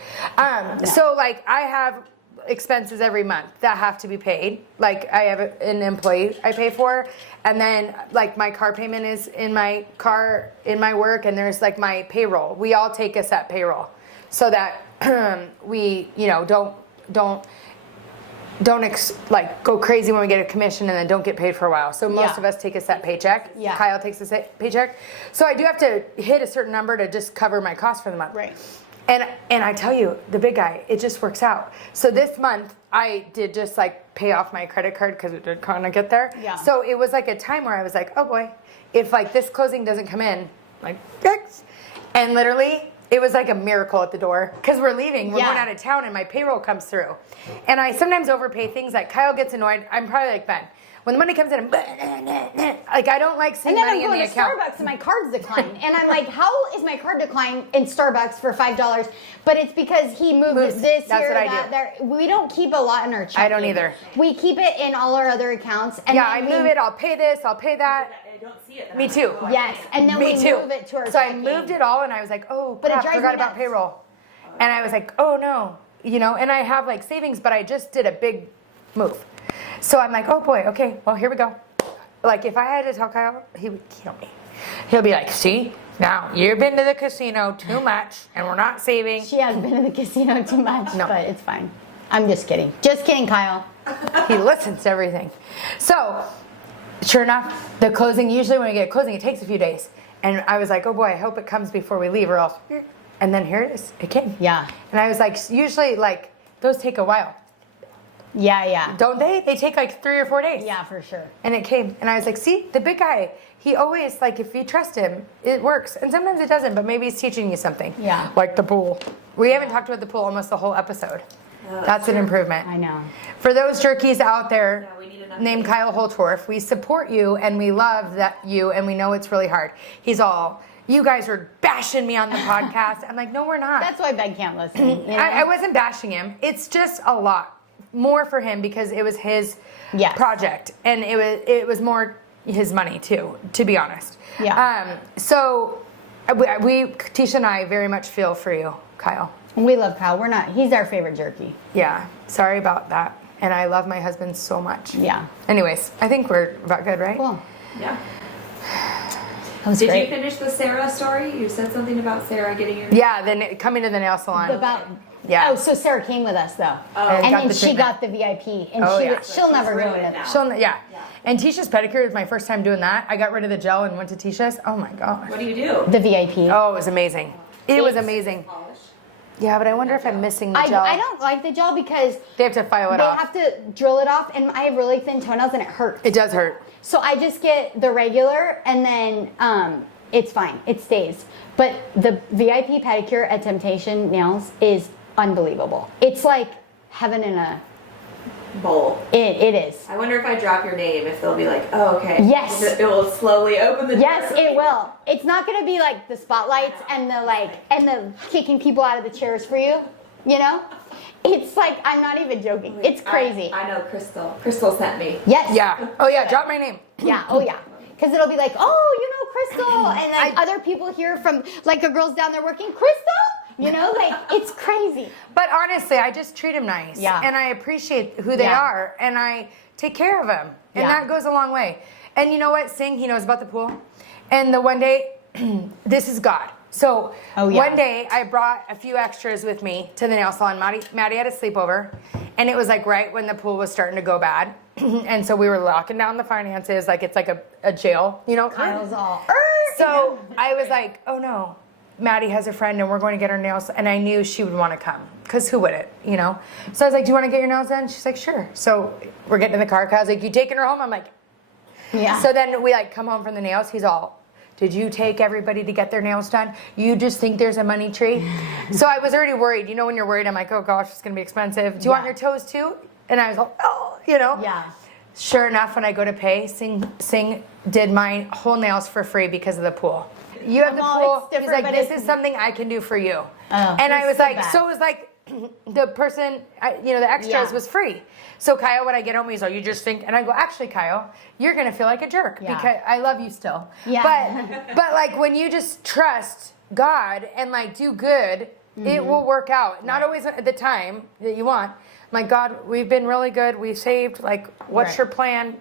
So, like, I have expenses every month that have to be paid. Like, I have an employee I pay for, and then like my car payment is in my car in my work, and there's like my payroll. We all take a set payroll so that we don't go crazy when we get a commission and then don't get paid for a while. So most of us take a set paycheck. Yeah. Kyle takes a set paycheck. So I do have to hit a certain number to just cover my costs for the month. Right. And I tell you, the big guy, it just works out. So this month, I did just like pay off my credit card because it did kind of get there. Yeah. So it was like a time where I was like, oh boy, if like this closing doesn't come in, like, yikes. And literally, it was like a miracle at the door because we're leaving. We're going out of town and my payroll comes through. And I sometimes overpay things. Like Kyle gets annoyed. I'm probably like Ben. When the money comes in, like I don't like seeing And then money I'm in going the to account. Starbucks and my card's declined. And I'm like, how is my card declined in Starbucks for $5? But it's because he moved Moves. this That's here, what I that, do. there. We don't keep a lot in our checking. I don't either. We keep it in all our other accounts. And Yeah, I then move it. I'll pay this. I'll pay that. I don't see it. Me too. Yes, and then Me we too. move it to our So I checking. moved it all, and I was like, oh, But it crap, drives forgot me about nuts. payroll. And I was like, oh no, and I have like savings, but I just did a big move. So I'm like, oh boy, okay, well here we go. Like if I had to tell Kyle, he would kill me. He'll be like, see, now you've been to the casino too much, and we're not saving. She has been in the casino too much, No. but it's fine. I'm just kidding. Just kidding, Kyle. He listens to everything. So, sure enough, the closing, usually when we get closing, it takes a few days. And I was like, oh boy, I hope it comes before we leave or else. And then here it is. It came. Yeah. And I was like, usually, like, those take a while. Yeah. Don't they? They take like 3 or 4 days. Yeah, for sure. And it came. And I was like, see, the big guy, he always, like, if you trust him, it works. And sometimes it doesn't, but maybe he's teaching you something. Yeah. Like the pool. We haven't talked about the pool almost the whole episode. That's an improvement. I know. For those jerkies out there, Yeah, we need to named Kyle Holtorf. We support you and we love that you and we know it's really hard. He's all, you guys are bashing me on the podcast. I'm like, no, we're not. That's why Ben can't listen. You know? I wasn't bashing him. It's just a lot more for him because it was his project and it was more his money too, to be honest. Yeah. So we Teisha and I very much feel for you, Kyle. We love Kyle. He's our favorite jerky. Yeah. Sorry about that. And I love my husband so much. Yeah. Anyways, I think we're about good, right? Cool. Yeah. That was Did great. you finish the Sarah story? You said something about Sarah getting your... Yeah, then coming to the nail salon. Oh, so Sarah came with us though. And then she got the VIP, and she'll never go in it. Yeah. And Teisha's pedicure is my first time doing that. I got rid of the gel and went to Teisha's. Oh my gosh. What do you do? The VIP. Oh, it was amazing. It was amazing. Yeah, but I wonder if I'm missing the gel. I don't like the gel because they have to file it off. They have to drill it off, and I have really thin toenails, and it hurts. It does hurt. So I just get the regular, and then it's fine. It stays. But the VIP pedicure at Temptation Nails is unbelievable. It's like heaven in a bowl. It is. I wonder if I drop your name, if they'll be like, oh, okay. Yes. It will slowly open the door. Yes, it will. It's not going to be like the spotlights and the kicking people out of the chairs for you, you know? It's like, I'm not even joking. It's crazy. I know Crystal. Crystal sent me. Yes. Yeah. Oh yeah, drop my name. Yeah. Oh yeah. Because it'll be like, oh, you know Crystal. And then other people hear from, like, a girl's down there working, Crystal? You know, like, it's crazy. But honestly, I just treat them nice. Yeah. And I appreciate who they are. And I take care of them. And that goes a long way. And you know what? Sing, he knows about the pool. And the one day, this is God. So one day, I brought a few extras with me to the nail salon. Maddie had a sleepover. And it was like right when the pool was starting to go bad. And so we were locking down the finances. Like it's like a jail, you know? Kyle's all, so I was like, oh no. Maddie has a friend and we're going to get her nails, and I knew she would want to come because who wouldn't, you know? So I was like, do you want to get your nails done? She's like, sure. So we're getting in the car. Kyle's like, you taking her home? I'm like, yeah. So then we like come home from the nails. He's all, did you take everybody to get their nails done? You just think there's a money tree? So I was already worried. You know, when you're worried, I'm like, oh gosh, it's going to be expensive. Do you want your toes too? And I was like, oh, you know? Yeah. Sure enough, when I go to pay, Sing did my whole nails for free because of the pool. You have the pool. He's like, this is something I can do for you. And I was like, so it was like the person, you know, the extras was free. So Kyle, when I get home, he's like, you just think, and I go, actually, Kyle, you're going to feel like a jerk because I love you still. Yeah. But like when you just trust God and like do good, it will work out. Not always at the time that you want. I'm like, God, we've been really good. We saved. Like, what's your plan?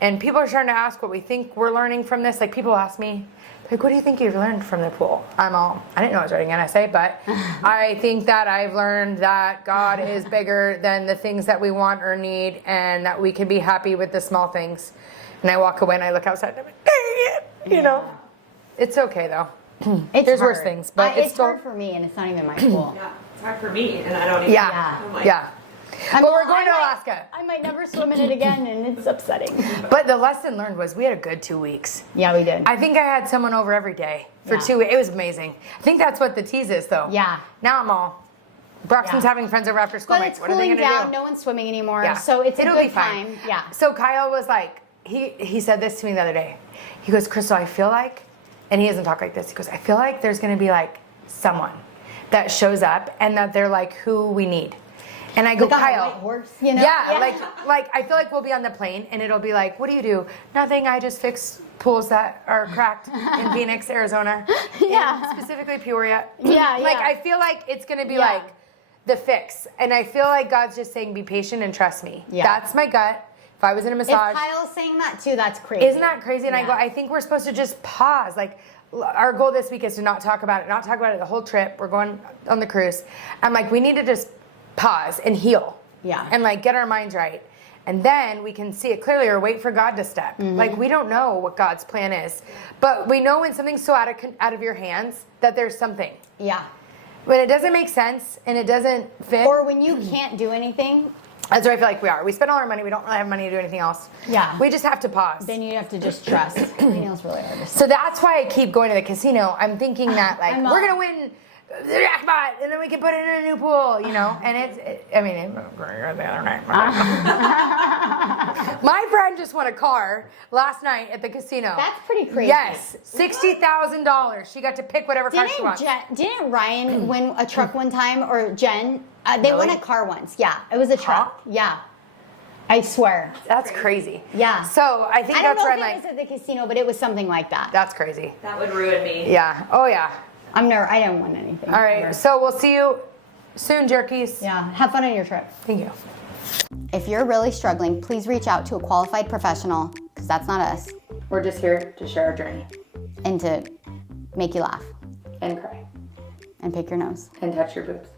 And people are starting to ask what we think we're learning from this. Like people ask me, like, what do you think you've learned from the pool? I didn't know I was writing an essay, but I think that I've learned that God is bigger than the things that we want or need, and that we can be happy with the small things. And I walk away and I look outside and I'm like, dang it, you know. It's okay though. There's worse things, but it's hard for me, and it's not even my pool. Yeah, it's hard for me, and I don't even. Yeah. But we're going to Alaska. I might never swim in it again, and it's upsetting. But the lesson learned was we had a good 2 weeks. Yeah, we did. I think I had someone over every day for 2 weeks. It was amazing. I think that's what the tease is, though. Yeah. Now I'm all, Broxton's having friends over after school. But Like, it's what are they cooling going to down. do? No one's swimming anymore, Yeah. so it's It'll a good be fine. time. Yeah. So Kyle was like, he said this to me the other day. He goes, Crystal, I feel like, and he doesn't talk like this. He goes, I feel like there's going to be like someone that shows up and that they're like who we need. And I go, like Kyle. on a white horse, you know? Yeah, like I feel like we'll be on the plane and it'll be like, what do you do? Nothing. I just fix pools that are cracked in Phoenix, Arizona. Yeah. Specifically Peoria. Yeah, Like yeah. I feel like it's gonna be like the fix, and I feel like God's just saying, be patient and trust me. Yeah. That's my gut. If I was in a massage, If Kyle's saying that too, that's crazy. isn't that crazy? And I go, I think we're supposed to just pause. Like, our goal this week is to not talk about it the whole trip. We're going on the cruise. I'm like, we need to just pause and heal. Yeah. And like get our minds right. And then we can see it clearly or wait for God to step. Like we don't know what God's plan is. But we know when something's so out of your hands that there's something. Yeah. When it doesn't make sense and it doesn't fit. Or when you can't do anything. That's where I feel like we are. We spend all our money. We don't really have money to do anything else. Yeah. We just have to pause. Then you have to just trust. I know it's really hard to say. So that's why I keep going to the casino. I'm thinking that like I'm we're gonna win the jackpot, and then we can put it in a new pool, you know. And it was great the other night. My friend just won a car last night at the casino. That's pretty crazy. Yes, $60,000. She got to pick whatever car she wants. Didn't Ryan win a truck one time, or Jen? They won a car once. Yeah, it was a truck. Yeah, I swear. That's crazy. Yeah. So I think I don't that's know where if it was at the casino, but it was something like that. That's crazy. That would ruin me. Yeah. Oh yeah. I don't want anything. All right. ever. So we'll see you soon, Jerkies. Yeah. Have fun on your trip. Thank you. If you're really struggling, please reach out to a qualified professional, because that's not us, We're just here to share our journey and to make you laugh and cry and pick your nose. and touch your boobs.